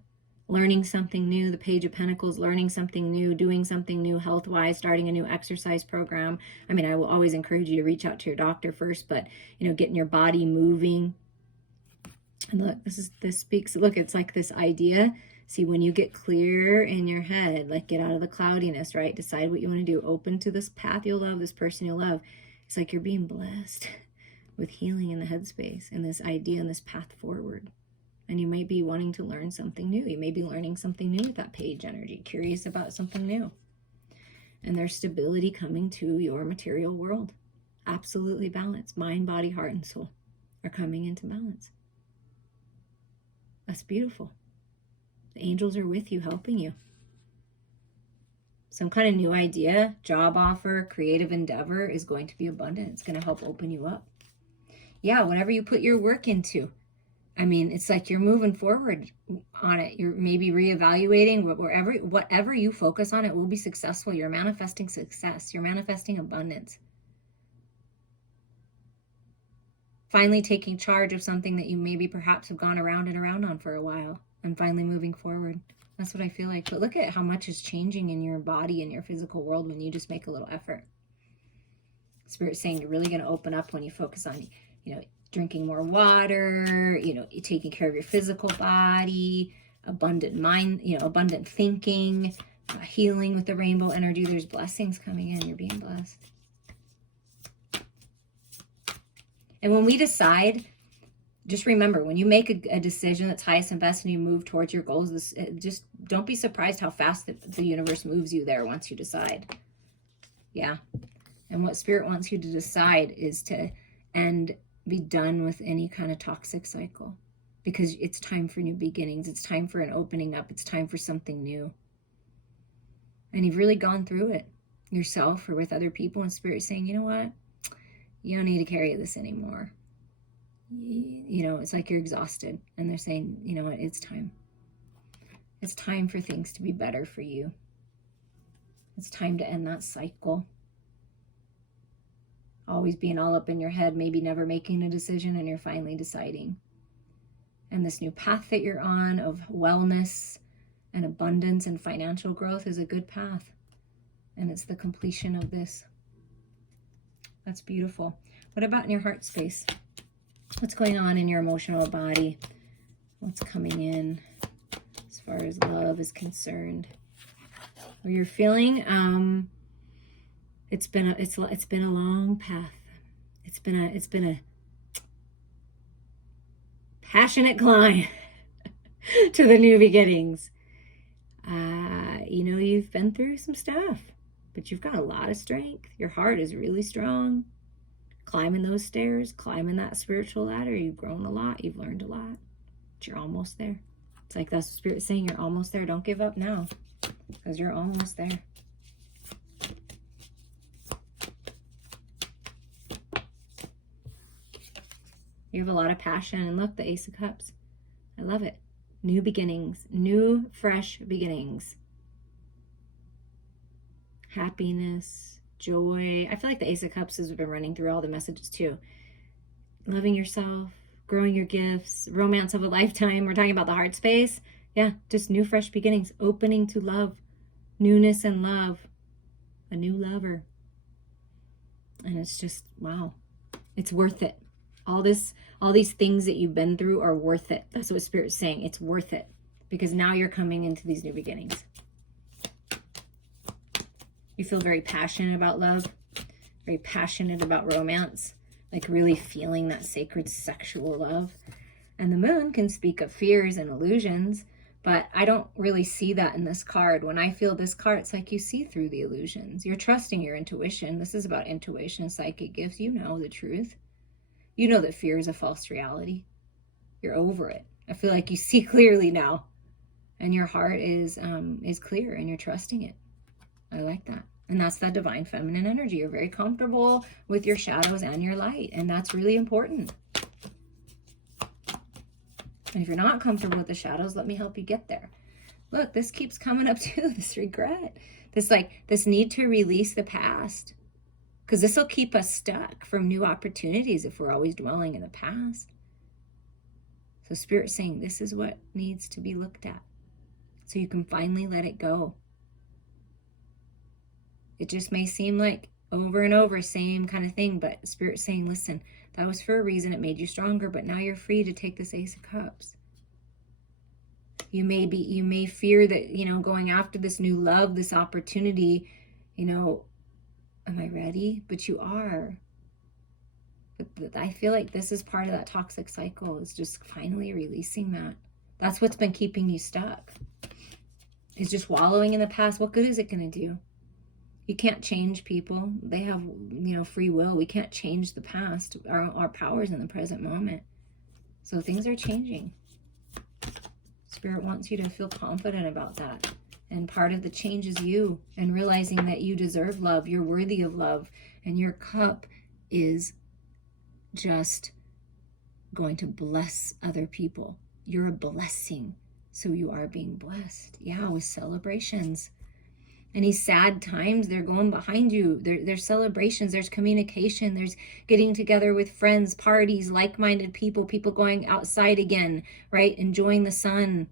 learning something new. The Page of Pentacles, learning something new, doing something new health-wise, starting a new exercise program. I mean, I will always encourage you to reach out to your doctor first, but, getting your body moving. And look, this speaks, look, it's like this idea See, when you get clear in your head, like get out of the cloudiness, right? Decide what you want to do. Open to this path you'll love, this person you'll love. It's like you're being blessed with healing in the headspace and this idea and this path forward. And you might be wanting to learn something new. You may be learning something new with that page energy, curious about something new. And there's stability coming to your material world. Absolutely balanced. Mind, body, heart, and soul are coming into balance. That's beautiful. The angels are with you, helping you. Some kind of new idea, job offer, creative endeavor is going to be abundant. It's going to help open you up. Yeah, whatever you put your work into. I mean, it's like you're moving forward on it. You're maybe reevaluating whatever you focus on, it will be successful. You're manifesting success. You're manifesting abundance. Finally taking charge of something that you maybe perhaps have gone around and around on for a while, and finally moving forward. That's what I feel like. But look at how much is changing in your body and your physical world when you just make a little effort. Spirit's saying you're really going to open up when you focus on, drinking more water, taking care of your physical body, abundant mind, abundant thinking, healing with the rainbow energy. There's blessings coming in. You're being blessed. And when we decide, just remember, when you make a decision that's highest and best and you move towards your goals, just don't be surprised how fast the universe moves you there once you decide. Yeah. And what Spirit wants you to decide is to be done with any kind of toxic cycle, because it's time for new beginnings. It's time for an opening up. It's time for something new. And you've really gone through it yourself or with other people, and Spirit's saying, you know what? You don't need to carry this anymore. It's like you're exhausted, and they're saying, you know what? It's time. It's time for things to be better for you. It's time to end that cycle. Always being all up in your head, maybe never making a decision, and you're finally deciding. And this new path that you're on of wellness and abundance and financial growth is a good path. And it's the completion of this. That's beautiful. What about in your heart space? What's going on in your emotional body? What's coming in as far as love is concerned? Or you're feeling, it's been a long path. It's been a passionate climb to the new beginnings. You've been through some stuff, but you've got a lot of strength. Your heart is really strong. Climbing those stairs, climbing that spiritual ladder, you've grown a lot, you've learned a lot, but you're almost there. It's like that's what Spirit's saying, you're almost there. Don't give up now, because you're almost there. You have a lot of passion, and look, the Ace of Cups. I love it. New beginnings, new, fresh beginnings. Happiness, joy. I feel like the Ace of Cups has been running through all the messages too. Loving yourself, growing your gifts, romance of a lifetime. We're talking about the heart space. Yeah, just new, fresh beginnings, opening to love, newness and love, a new lover. And it's just, wow, it's worth it. All these things that you've been through are worth it. That's what Spirit's saying. It's worth it, because now you're coming into these new beginnings. You feel very passionate about love, very passionate about romance, like really feeling that sacred sexual love. And the moon can speak of fears and illusions, but I don't really see that in this card. When I feel this card, it's like you see through the illusions. You're trusting your intuition. This is about intuition, psychic gifts. You know the truth. You know that fear is a false reality. You're over it. I feel like you see clearly now, and your heart is clear, and you're trusting it. I like that. And that's that divine feminine energy. You're very comfortable with your shadows and your light, and that's really important. And if you're not comfortable with the shadows, let me help you get there. Look, this keeps coming up too, this regret. This need to release the past. Because this will keep us stuck from new opportunities if we're always dwelling in the past. So Spirit's saying this is what needs to be looked at, so you can finally let it go. It just may seem like over and over, same kind of thing, but Spirit's saying, listen, that was for a reason. It made you stronger, but now you're free to take this Ace of Cups. You may fear that, you know, going after this new love, this opportunity, you know, am I ready? But you are. But I feel like this is part of that toxic cycle, is just finally releasing that. That's what's been keeping you stuck. Is just wallowing in the past. What good is it going to do? You can't change people. They have, you know, free will. We can't change the past. Our power's in the present moment. So things are changing. Spirit wants you to feel confident about that. And part of the change is you, and realizing that you deserve love. You're worthy of love. And your cup is just going to bless other people. You're a blessing. So you are being blessed. Yeah, with celebrations. Any sad times, they're going behind you. There's celebrations, there's communication, there's getting together with friends, parties, like-minded people going outside again, right? Enjoying the sun,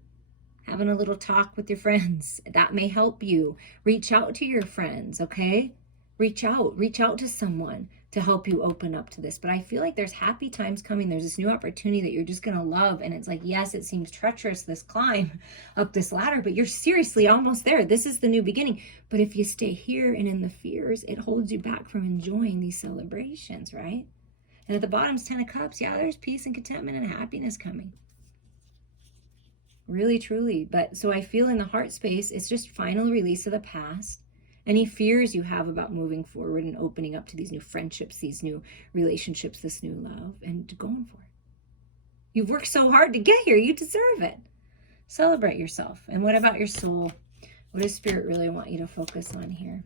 having a little talk with your friends. That may help you. Reach out to your friends, okay? Reach out to someone to help you open up to this. But I feel like there's happy times coming. There's this new opportunity that you're just going to love. And it's like, yes, it seems treacherous, this climb up this ladder, but you're seriously almost there. This is the new beginning. But if you stay here and in the fears, it holds you back from enjoying these celebrations, right? And at the bottom's 10 of Cups. Yeah, there's peace and contentment and happiness coming. Really, truly. But so I feel in the heart space, it's just final release of the past. Any fears you have about moving forward and opening up to these new friendships, these new relationships, this new love, and going for it. You've worked so hard to get here. You deserve it. Celebrate yourself. And what about your soul? What does Spirit really want you to focus on here?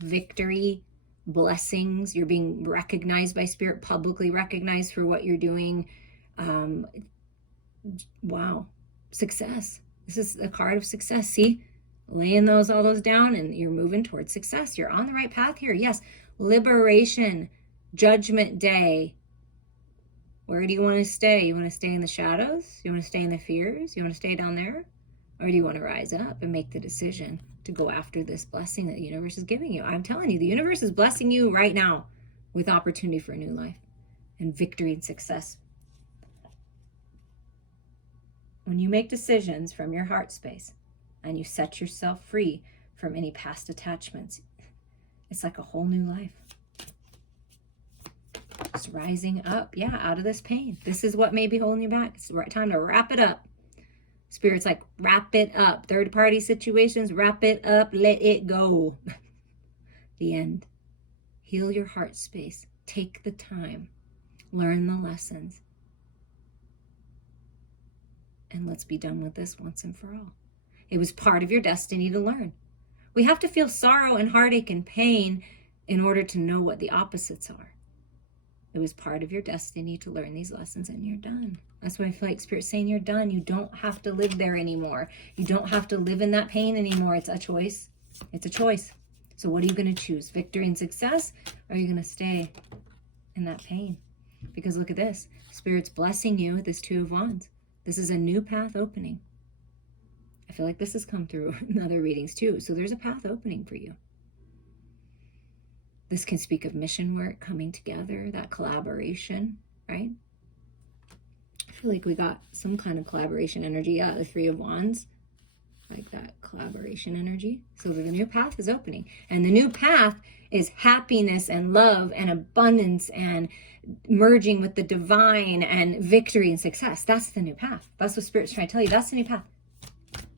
Victory, blessings. You're being recognized by Spirit, publicly recognized for what you're doing. Wow. Success. This is a card of success. See? Laying all those down, and you're moving towards success. You're on the right path here. Yes. Liberation, Judgment Day. Where do you want to stay? You want to stay in the shadows? You want to stay in the fears? You want to stay down there? Or do you want to rise up and make the decision to go after this blessing that the universe is giving you? I'm telling you, the universe is blessing you right now with opportunity for a new life and victory and success. When you make decisions from your heart space, and you set yourself free from any past attachments, it's like a whole new life. It's rising up, yeah, out of this pain. This is what may be holding you back. It's the right time to wrap it up. Spirit's like, wrap it up. Third-party situations, wrap it up, let it go. The end. Heal your heart space. Take the time. Learn the lessons. And let's be done with this once and for all. It was part of your destiny to learn. We have to feel sorrow and heartache and pain in order to know what the opposites are. It was part of your destiny to learn these lessons, and you're done. That's why I feel like Spirit's saying you're done. You don't have to live there anymore. You don't have to live in that pain anymore. It's a choice. It's a choice. So what are you going to choose? Victory and success? Or are you going to stay in that pain? Because look at this. Spirit's blessing you with this Two of Wands. This is a new path opening. I feel like this has come through in other readings too. So there's a path opening for you. This can speak of mission work, coming together, that collaboration, right? I feel like we got some kind of collaboration energy. Yeah, the Three of Wands, like that collaboration energy. So the new path is opening. And the new path is happiness and love and abundance and merging with the divine and victory and success. That's the new path. That's what Spirit's trying to tell you. That's the new path.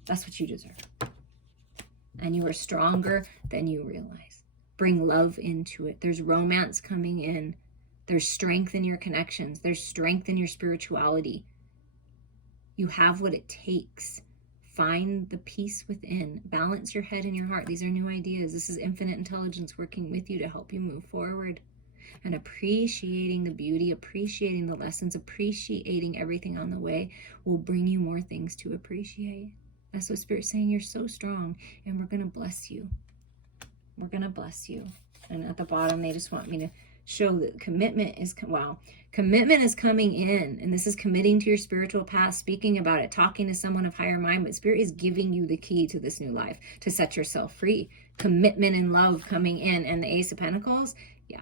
That's what you deserve. And you are stronger than you realize. Bring love into it. There's romance coming in. There's strength in your connections. There's strength in your spirituality. You have what it takes. Find the peace within. Balance your head and your heart. These are new ideas. This is infinite intelligence working with you to help you move forward. And appreciating the beauty, appreciating the lessons, appreciating everything on the way will bring you more things to appreciate. That's what Spirit's saying. You're so strong, and we're going to bless you. We're going to bless you. And at the bottom, they just want me to show that commitment is, commitment is coming in. And this is committing to your spiritual path, speaking about it, talking to someone of higher mind. But Spirit is giving you the key to this new life, to set yourself free. Commitment and love coming in. And the Ace of Pentacles, yeah,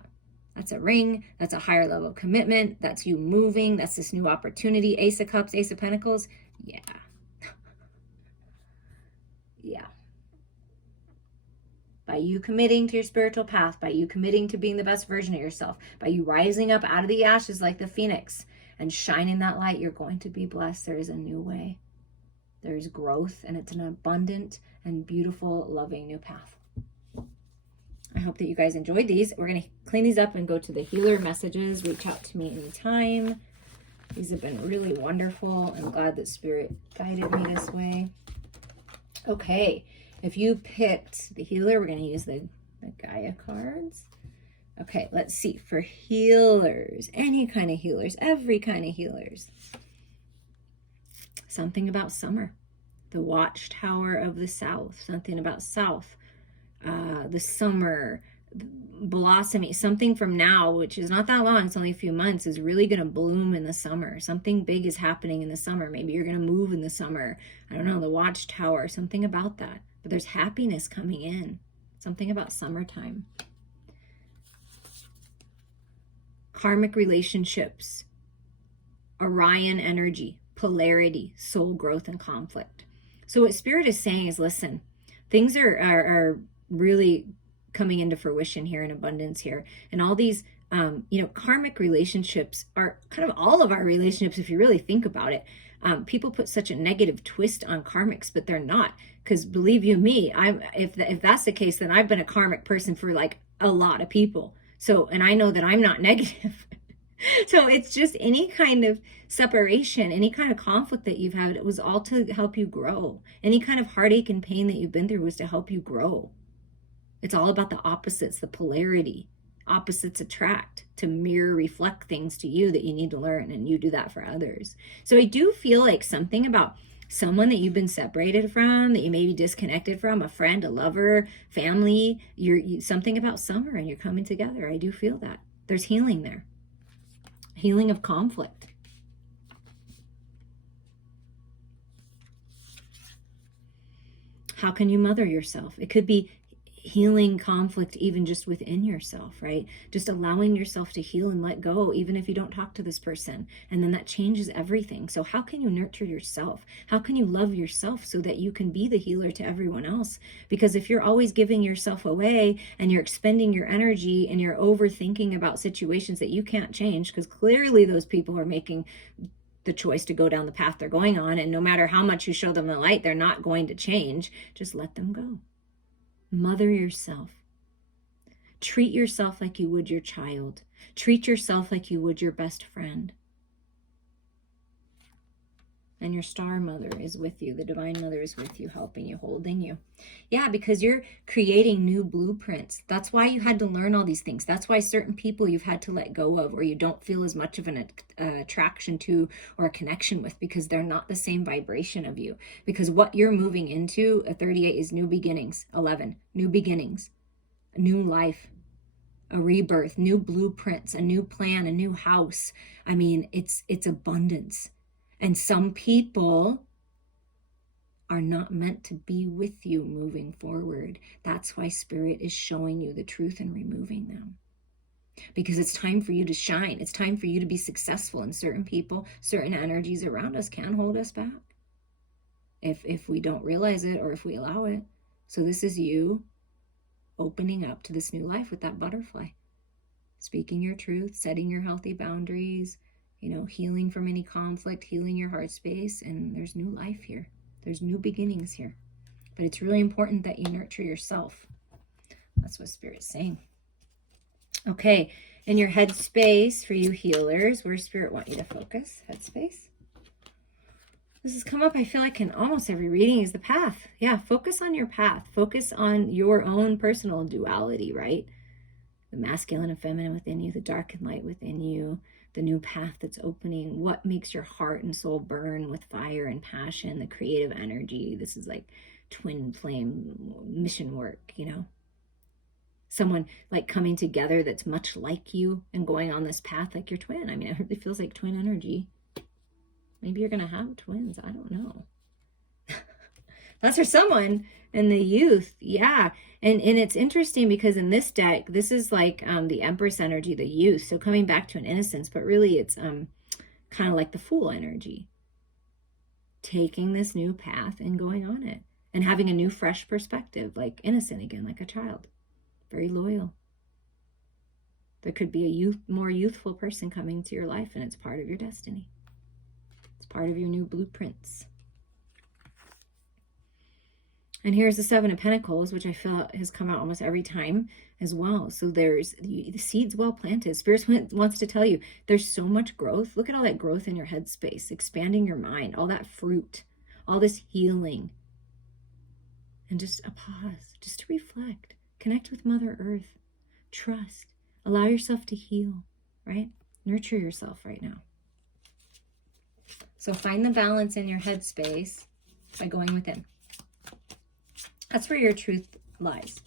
That's a ring. That's a higher level of commitment. That's you moving. That's this new opportunity. Ace of Cups, Ace of Pentacles. Yeah. Yeah. By you committing to your spiritual path, by you committing to being the best version of yourself, by you rising up out of the ashes like the phoenix and shining that light, you're going to be blessed. There is a new way. There's growth, and it's an abundant and beautiful, loving new path. I hope that you guys enjoyed these. We're going to clean these up and go to the healer messages. Reach out to me anytime. These have been really wonderful. I'm glad that Spirit guided me this way. Okay, if you picked the healer, we're going to use the Gaia cards. Okay, let's see. For healers, any kind of healers, every kind of healers. Something about summer. The watchtower of the south. Something about south. The summer, blossoming. Something from now, which is not that long, it's only a few months, is really going to bloom in the summer. Something big is happening in the summer. Maybe you're going to move in the summer. I don't know, the watchtower, something about that. But there's happiness coming in. Something about summertime. Karmic relationships. Orion energy. Polarity. Soul growth and conflict. So what Spirit is saying is, listen, things are really coming into fruition here in abundance here. And all these, karmic relationships are kind of all of our relationships, if you really think about it. People put such a negative twist on karmics, but they're not. Because believe you me, if that's the case, then I've been a karmic person for like a lot of people. So, and I know that I'm not negative. So it's just any kind of separation, any kind of conflict that you've had, it was all to help you grow. Any kind of heartache and pain that you've been through was to help you grow. It's all about the opposites, the polarity. Opposites attract, to mirror, reflect things to you that you need to learn, and you do that for others. So I do feel like something about someone that you've been separated from, that you may be disconnected from, a friend, a lover, family, something about summer and you're coming together. I do feel that. There's healing there. Healing of conflict. How can you mother yourself? It could be healing conflict even just within yourself, right? Just allowing yourself to heal and let go, even if you don't talk to this person. And then that changes everything. So how can you nurture yourself? How can you love yourself so that you can be the healer to everyone else? Because if you're always giving yourself away and you're expending your energy and you're overthinking about situations that you can't change, because clearly those people are making the choice to go down the path they're going on, and no matter how much you show them the light, they're not going to change. Just let them go. Mother yourself. Treat yourself like you would your child. Treat yourself like you would your best friend. And your star mother is with you. The divine mother is with you, helping you, holding you. Yeah, because you're creating new blueprints. That's why you had to learn all these things. That's why certain people you've had to let go of, or you don't feel as much of an attraction to or a connection with, because they're not the same vibration of you. Because what you're moving into, a 38 is new beginnings. 11, new beginnings, a new life, a rebirth, new blueprints, a new plan, a new house. I mean, it's abundance. And some people are not meant to be with you moving forward. That's why Spirit is showing you the truth and removing them. Because it's time for you to shine. It's time for you to be successful. And certain people, certain energies around us can hold us back if we don't realize it or if we allow it. So this is you opening up to this new life with that butterfly. Speaking your truth, setting your healthy boundaries, healing from any conflict, healing your heart space, and there's new life here. There's new beginnings here. But it's really important that you nurture yourself. That's what Spirit's saying. Okay, in your head space for you healers, where Spirit want you to focus? Head space. This has come up, I feel like, in almost every reading, is the path. Yeah, focus on your path. Focus on your own personal duality, right? The masculine and feminine within you, the dark and light within you, the new path that's opening, what makes your heart and soul burn with fire and passion, the creative energy. This is like twin flame mission work, Someone like coming together that's much like you and going on this path like your twin. I mean, it really feels like twin energy. Maybe you're going to have twins. I don't know. That's for someone. And the youth, yeah. And it's interesting because in this deck, this is like the Empress energy, the youth. So coming back to an innocence, but really it's kind of like the Fool energy. Taking this new path and going on it. And having a new fresh perspective, like innocent again, like a child. Very loyal. There could be a more youthful person coming to your life, and it's part of your destiny. It's part of your new blueprints. And here's the Seven of Pentacles, which I feel has come out almost every time as well. So there's the seeds well planted. Spirit wants to tell you there's so much growth. Look at all that growth in your headspace, expanding your mind, all that fruit, all this healing. And just a pause, just to reflect, connect with Mother Earth, trust, allow yourself to heal, right? Nurture yourself right now. So find the balance in your headspace by going within. That's where your truth lies.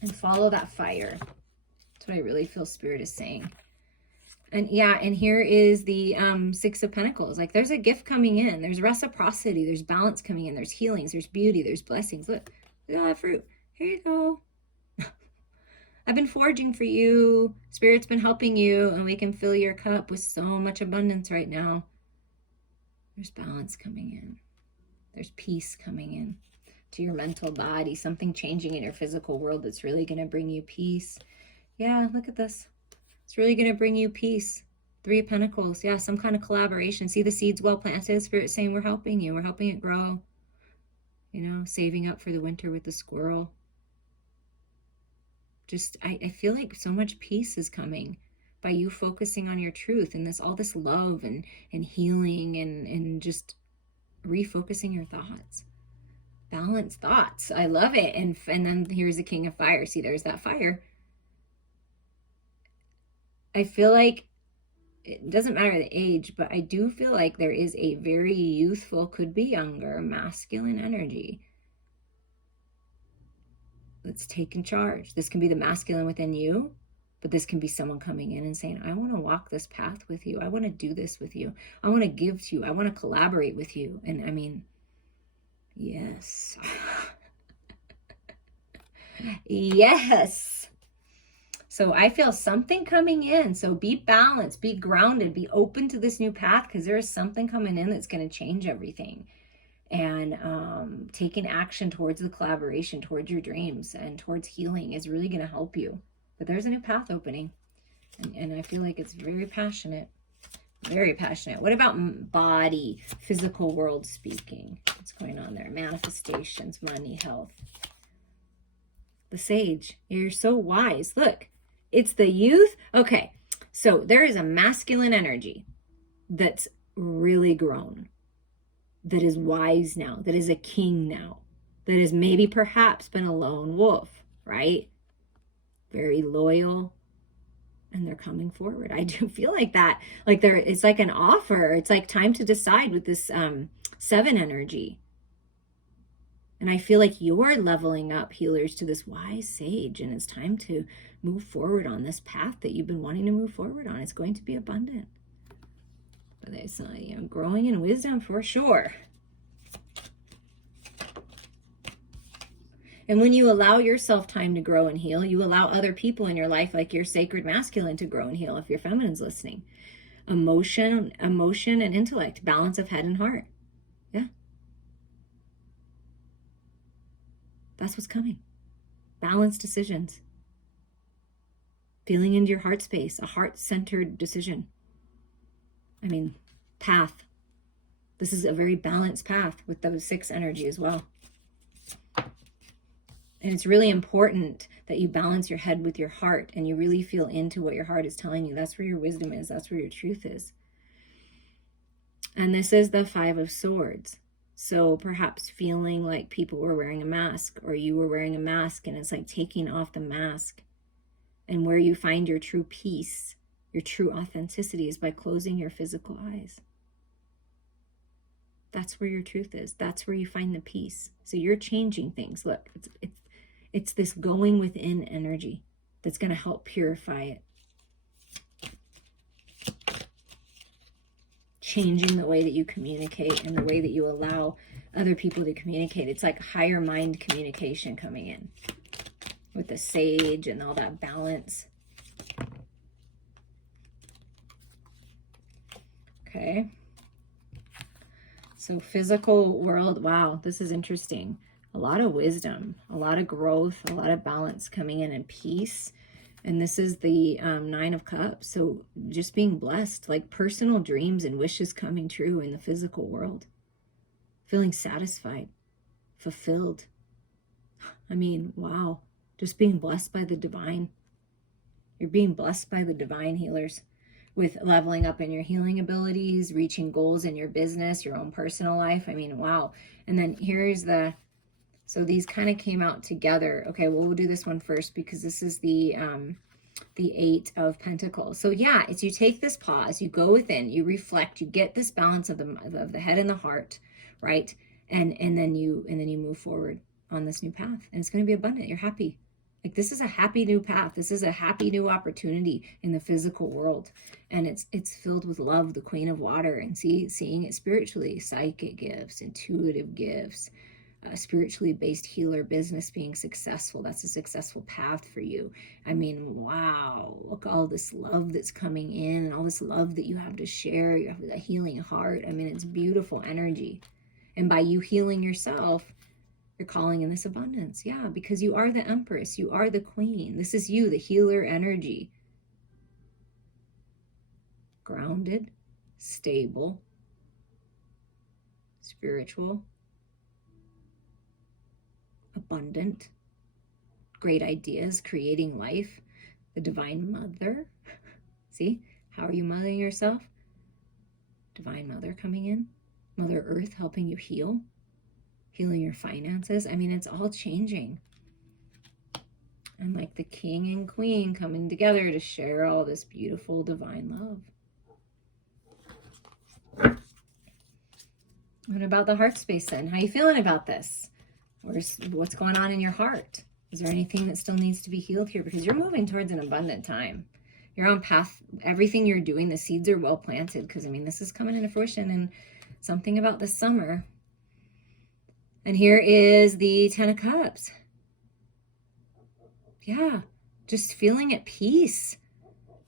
And follow that fire. That's what I really feel Spirit is saying. And yeah, and here is the Six of Pentacles. Like there's a gift coming in. There's reciprocity. There's balance coming in. There's healings. There's beauty. There's blessings. Look at all that fruit. Here you go. I've been foraging for you. Spirit's been helping you. And we can fill your cup with so much abundance right now. There's balance coming in. There's peace coming in to your mental body. Something changing in your physical world that's really going to bring you peace. Yeah, look at this. It's really going to bring you peace. Three of Pentacles. Yeah, some kind of collaboration. See the seeds well planted. Spirit saying we're helping you. We're helping it grow. You know, saving up for the winter with the squirrel. Just, I feel like so much peace is coming by you focusing on your truth and all this love and healing and just refocusing your thoughts. Balanced thoughts. I love it. And then here's the King of Fire. See, there's that fire. I feel like it doesn't matter the age, but I do feel like there is a very youthful, could be younger, masculine energy that's taking charge. This can be the masculine within you, but this can be someone coming in and saying, I want to walk this path with you. I want to do this with you. I want to give to you. I want to collaborate with you. And I mean, yes. Yes. So I feel something coming in. So be balanced, be grounded, be open to this new path because there is something coming in that's going to change everything. And taking action towards the collaboration, towards your dreams, and towards healing is really going to help you. But there's a new path opening. And I feel like it's very passionate. Very passionate. What about body, physical world speaking? What's going on there? Manifestations, money, health. The Sage. You're so wise. Look, it's the youth. Okay, so there is a masculine energy that's really grown, that is wise now, that is a king now, that has maybe perhaps been a lone wolf, right? Very loyal. And they're coming forward. I do feel like that. Like it's like an offer. It's like time to decide with this 7 energy. And I feel like you're leveling up, healers, to this wise sage. And it's time to move forward on this path that you've been wanting to move forward on. It's going to be abundant. But it's growing in wisdom for sure. And when you allow yourself time to grow and heal, you allow other people in your life, like your sacred masculine, to grow and heal, if your feminine's listening. Emotion and intellect, balance of head and heart. Yeah. That's what's coming. Balanced decisions. Feeling into your heart space, a heart-centered decision. I mean, path. This is a very balanced path with those 6 energy as well. And it's really important that you balance your head with your heart and you really feel into what your heart is telling you. That's where your wisdom is. That's where your truth is. And this is the 5 of Swords. So perhaps feeling like people were wearing a mask, or you were wearing a mask, and it's like taking off the mask. And where you find your true peace, your true authenticity, is by closing your physical eyes. That's where your truth is. That's where you find the peace. So you're changing things. Look, it's this going within energy that's going to help purify it. changing the way that you communicate and the way that you allow other people to communicate. It's like higher mind communication coming in with the sage and all that balance. Okay. So physical world, wow, this is interesting. A lot of wisdom, a lot of growth, a lot of balance coming in and peace. And this is the 9 of Cups. So just being blessed, like personal dreams and wishes coming true in the physical world. Feeling satisfied, fulfilled. I mean, wow. Just being blessed by the divine. You're being blessed by the divine, healers, with leveling up in your healing abilities, reaching goals in your business, your own personal life. I mean, wow. And then here's the, so these kind of came out together. Okay, well, we'll do this one first because this is the 8 of Pentacles. So yeah, it's you take this pause, you go within, you reflect, you get this balance of the head and the heart, right? And then you move forward on this new path, and it's going to be abundant. You're happy. Like this is a happy new path. This is a happy new opportunity in the physical world. And it's filled with love, the Queen of Water, and seeing it spiritually, psychic gifts, intuitive gifts, spiritually based healer business being successful. That's a successful path for you. I mean, wow, look, all this love that's coming in and all this love that you have to share. You have a healing heart. I mean, it's beautiful energy. And by you healing yourself, you're calling in this abundance. Yeah, because you are the Empress. You are the Queen. This is you, the healer energy. Grounded, stable, spiritual, abundant, great ideas, creating life, the Divine Mother. See, how are you mothering yourself? Divine Mother coming in, Mother Earth helping you heal, healing your finances. I mean, it's all changing. And like the King and Queen coming together to share all this beautiful divine love. What about the heart space then? How are you feeling about this? What's going on in your heart? Is there anything that still needs to be healed here? Because you're moving towards an abundant time. You're on path. Everything you're doing, the seeds are well planted. Because, I mean, this is coming into fruition. And something about this summer. And here is the 10 of Cups. Yeah, just feeling at peace.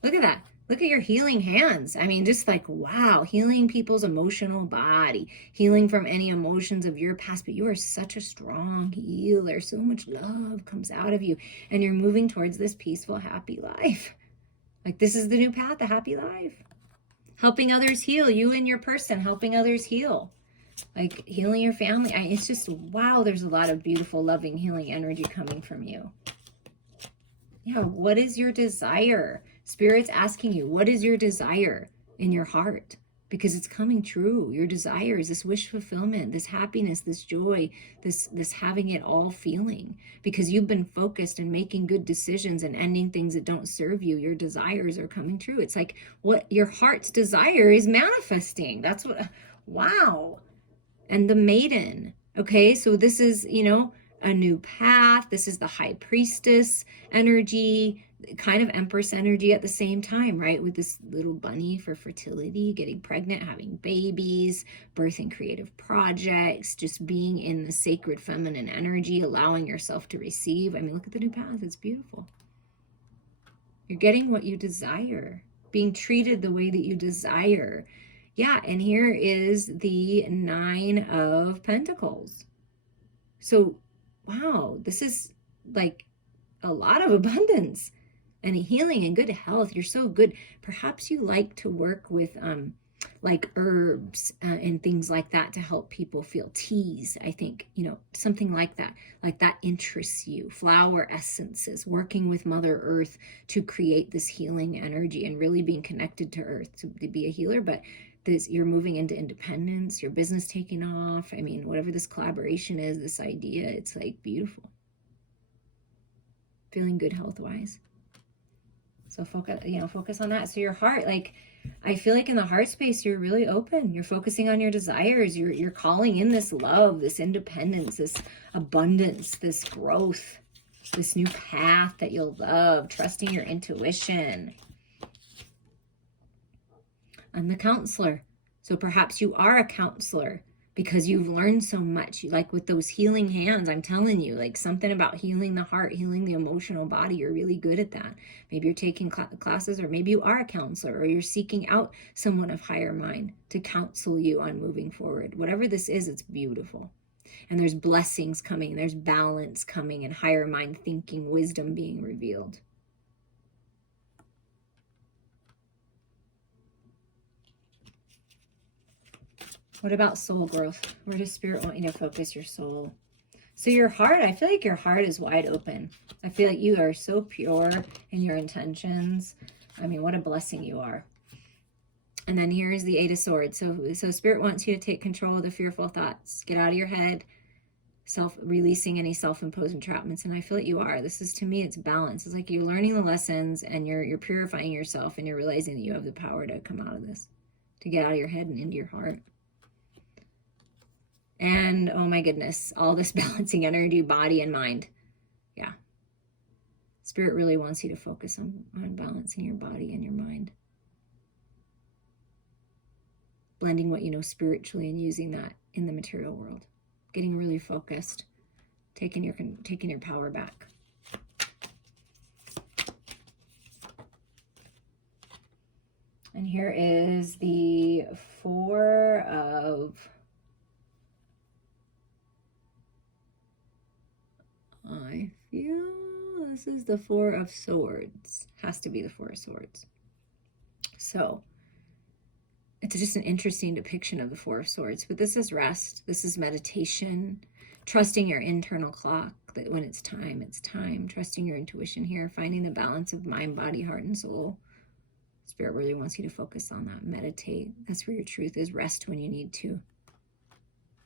Look at that. Look at your healing hands. I mean, just like, wow, healing people's emotional body, healing from any emotions of your past. But you are such a strong healer. So much love comes out of you. And you're moving towards this peaceful, happy life. Like this is the new path, the happy life. Helping others heal, you and your person, helping others heal. Like healing your family. It's just, wow, there's a lot of beautiful, loving, healing energy coming from you. Yeah, what is your desire? Spirit's asking you, what is your desire in your heart? Because it's coming true. Your desires, this wish fulfillment, this happiness, this joy, this having it all feeling. Because you've been focused and making good decisions and ending things that don't serve you. Your desires are coming true. It's like what your heart's desire is manifesting. That's what, wow. And the Maiden. Okay, so this is, you know, a new path. This is the High Priestess energy, kind of Empress energy at the same time, right? With this little bunny for fertility, getting pregnant, having babies, birthing creative projects, just being in the sacred feminine energy, allowing yourself to receive. I mean, look at the new path. It's beautiful. You're getting what you desire, being treated the way that you desire. Yeah, and here is the 9 of Pentacles. So, wow, this is like a lot of abundance and healing and good health. You're so good. Perhaps you like to work with like herbs and things like that to help people feel. Teas, I think, you know, something like that interests you. Flower essences, working with Mother Earth to create this healing energy and really being connected to Earth to be a healer. But this, you're moving into independence, your business taking off. I mean, whatever this collaboration is, this idea, it's like beautiful. Feeling good health-wise. So focus on that. So your heart, like, I feel like in the heart space, you're really open. You're focusing on your desires. You're calling in this love, this independence, this abundance, this growth, this new path that you'll love, trusting your intuition. I'm the Counselor. So perhaps you are a counselor because you've learned so much. Like with those healing hands, I'm telling you, like something about healing the heart, healing the emotional body. You're really good at that. Maybe you're taking classes, or maybe you are a counselor, or you're seeking out someone of higher mind to counsel you on moving forward. Whatever this is, it's beautiful. And there's blessings coming, there's balance coming, and higher mind thinking, wisdom being revealed. What about soul growth? Where does Spirit want you to focus your soul? So your heart, I feel like your heart is wide open. I feel like you are so pure in your intentions. I mean, what a blessing you are. And then here's the Eight of Swords. So Spirit wants you to take control of the fearful thoughts. Get out of your head, releasing any self-imposed entrapments. And I feel like you are. This is, to me, it's balance. It's like you're learning the lessons and you're purifying yourself, and you're realizing that you have the power to come out of this, to get out of your head and into your heart. And oh my goodness, all this balancing energy, body and mind. Yeah. Spirit really wants you to focus on balancing your body and your mind. Blending what you know spiritually and using that in the material world. Getting really focused. Taking your power back. And here is the Four of... I feel this is the Four of Swords. Has to be the Four of Swords. So it's just an interesting depiction of the Four of Swords. But this is rest. This is meditation. Trusting your internal clock, that when it's time, it's time. Trusting your intuition here. Finding the balance of mind, body, heart, and soul. Spirit really wants you to focus on that. Meditate. That's where your truth is. Rest when you need to.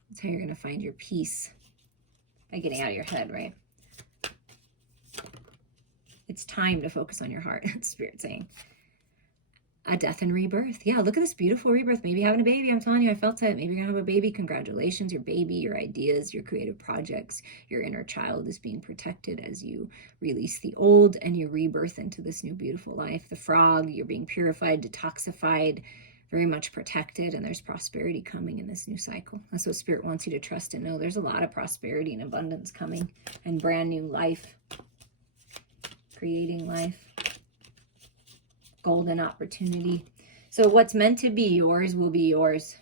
That's how you're going to find your peace. By getting out of your head, right? It's time to focus on your heart. Spirit saying. A death and rebirth. Yeah, look at this beautiful rebirth. Maybe having a baby. I'm telling you, I felt it. Maybe you're going to have a baby. Congratulations. Your baby, your ideas, your creative projects, your inner child is being protected as you release the old and you rebirth into this new beautiful life. The frog, you're being purified, detoxified, very much protected, and there's prosperity coming in this new cycle. That's what Spirit wants you to trust and know. There's a lot of prosperity and abundance coming, and brand new life. Creating life. Golden opportunity. So what's meant to be yours will be yours.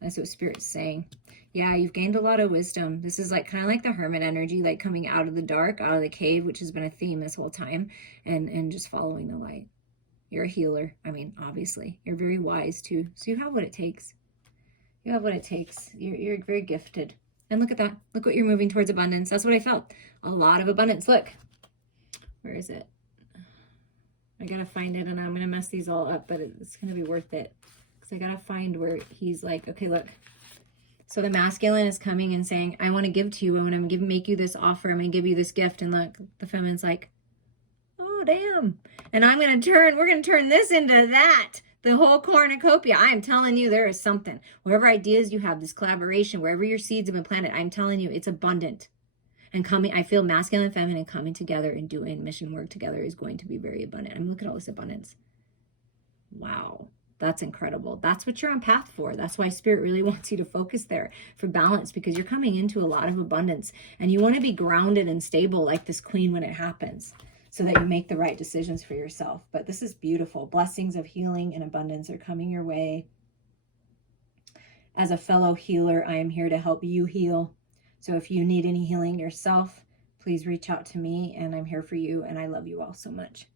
That's what Spirit's saying. Yeah, you've gained a lot of wisdom. This is like kind of like the hermit energy, like coming out of the dark, out of the cave, which has been a theme this whole time, and just following the light. You're a healer. I mean, obviously. You're very wise too. So you have what it takes. You have what it takes. You're very gifted. And look at that. Look what you're moving towards, abundance. That's what I felt. A lot of abundance. Look. Where is it? I gotta find it, and I'm gonna mess these all up, but it's gonna be worth it. Because I gotta find where he's like, okay, look. So the masculine is coming and saying, I want to give to you. I want to make you this offer. I'm gonna give you this gift. And look, the feminine's like, oh, damn. And we're gonna turn this into that. The whole cornucopia. I'm telling you, there is something. Whatever ideas you have, this collaboration, wherever your seeds have been planted, I'm telling you, it's abundant. And I feel masculine and feminine coming together and doing mission work together is going to be very abundant. I mean, look at all this abundance. Wow, that's incredible. That's what you're on path for. That's why Spirit really wants you to focus there for balance, because you're coming into a lot of abundance, and you want to be grounded and stable like this queen when it happens, so that you make the right decisions for yourself. But this is beautiful. Blessings of healing and abundance are coming your way. As a fellow healer, I am here to help you heal. So if you need any healing yourself, please reach out to me, and I'm here for you, and I love you all so much.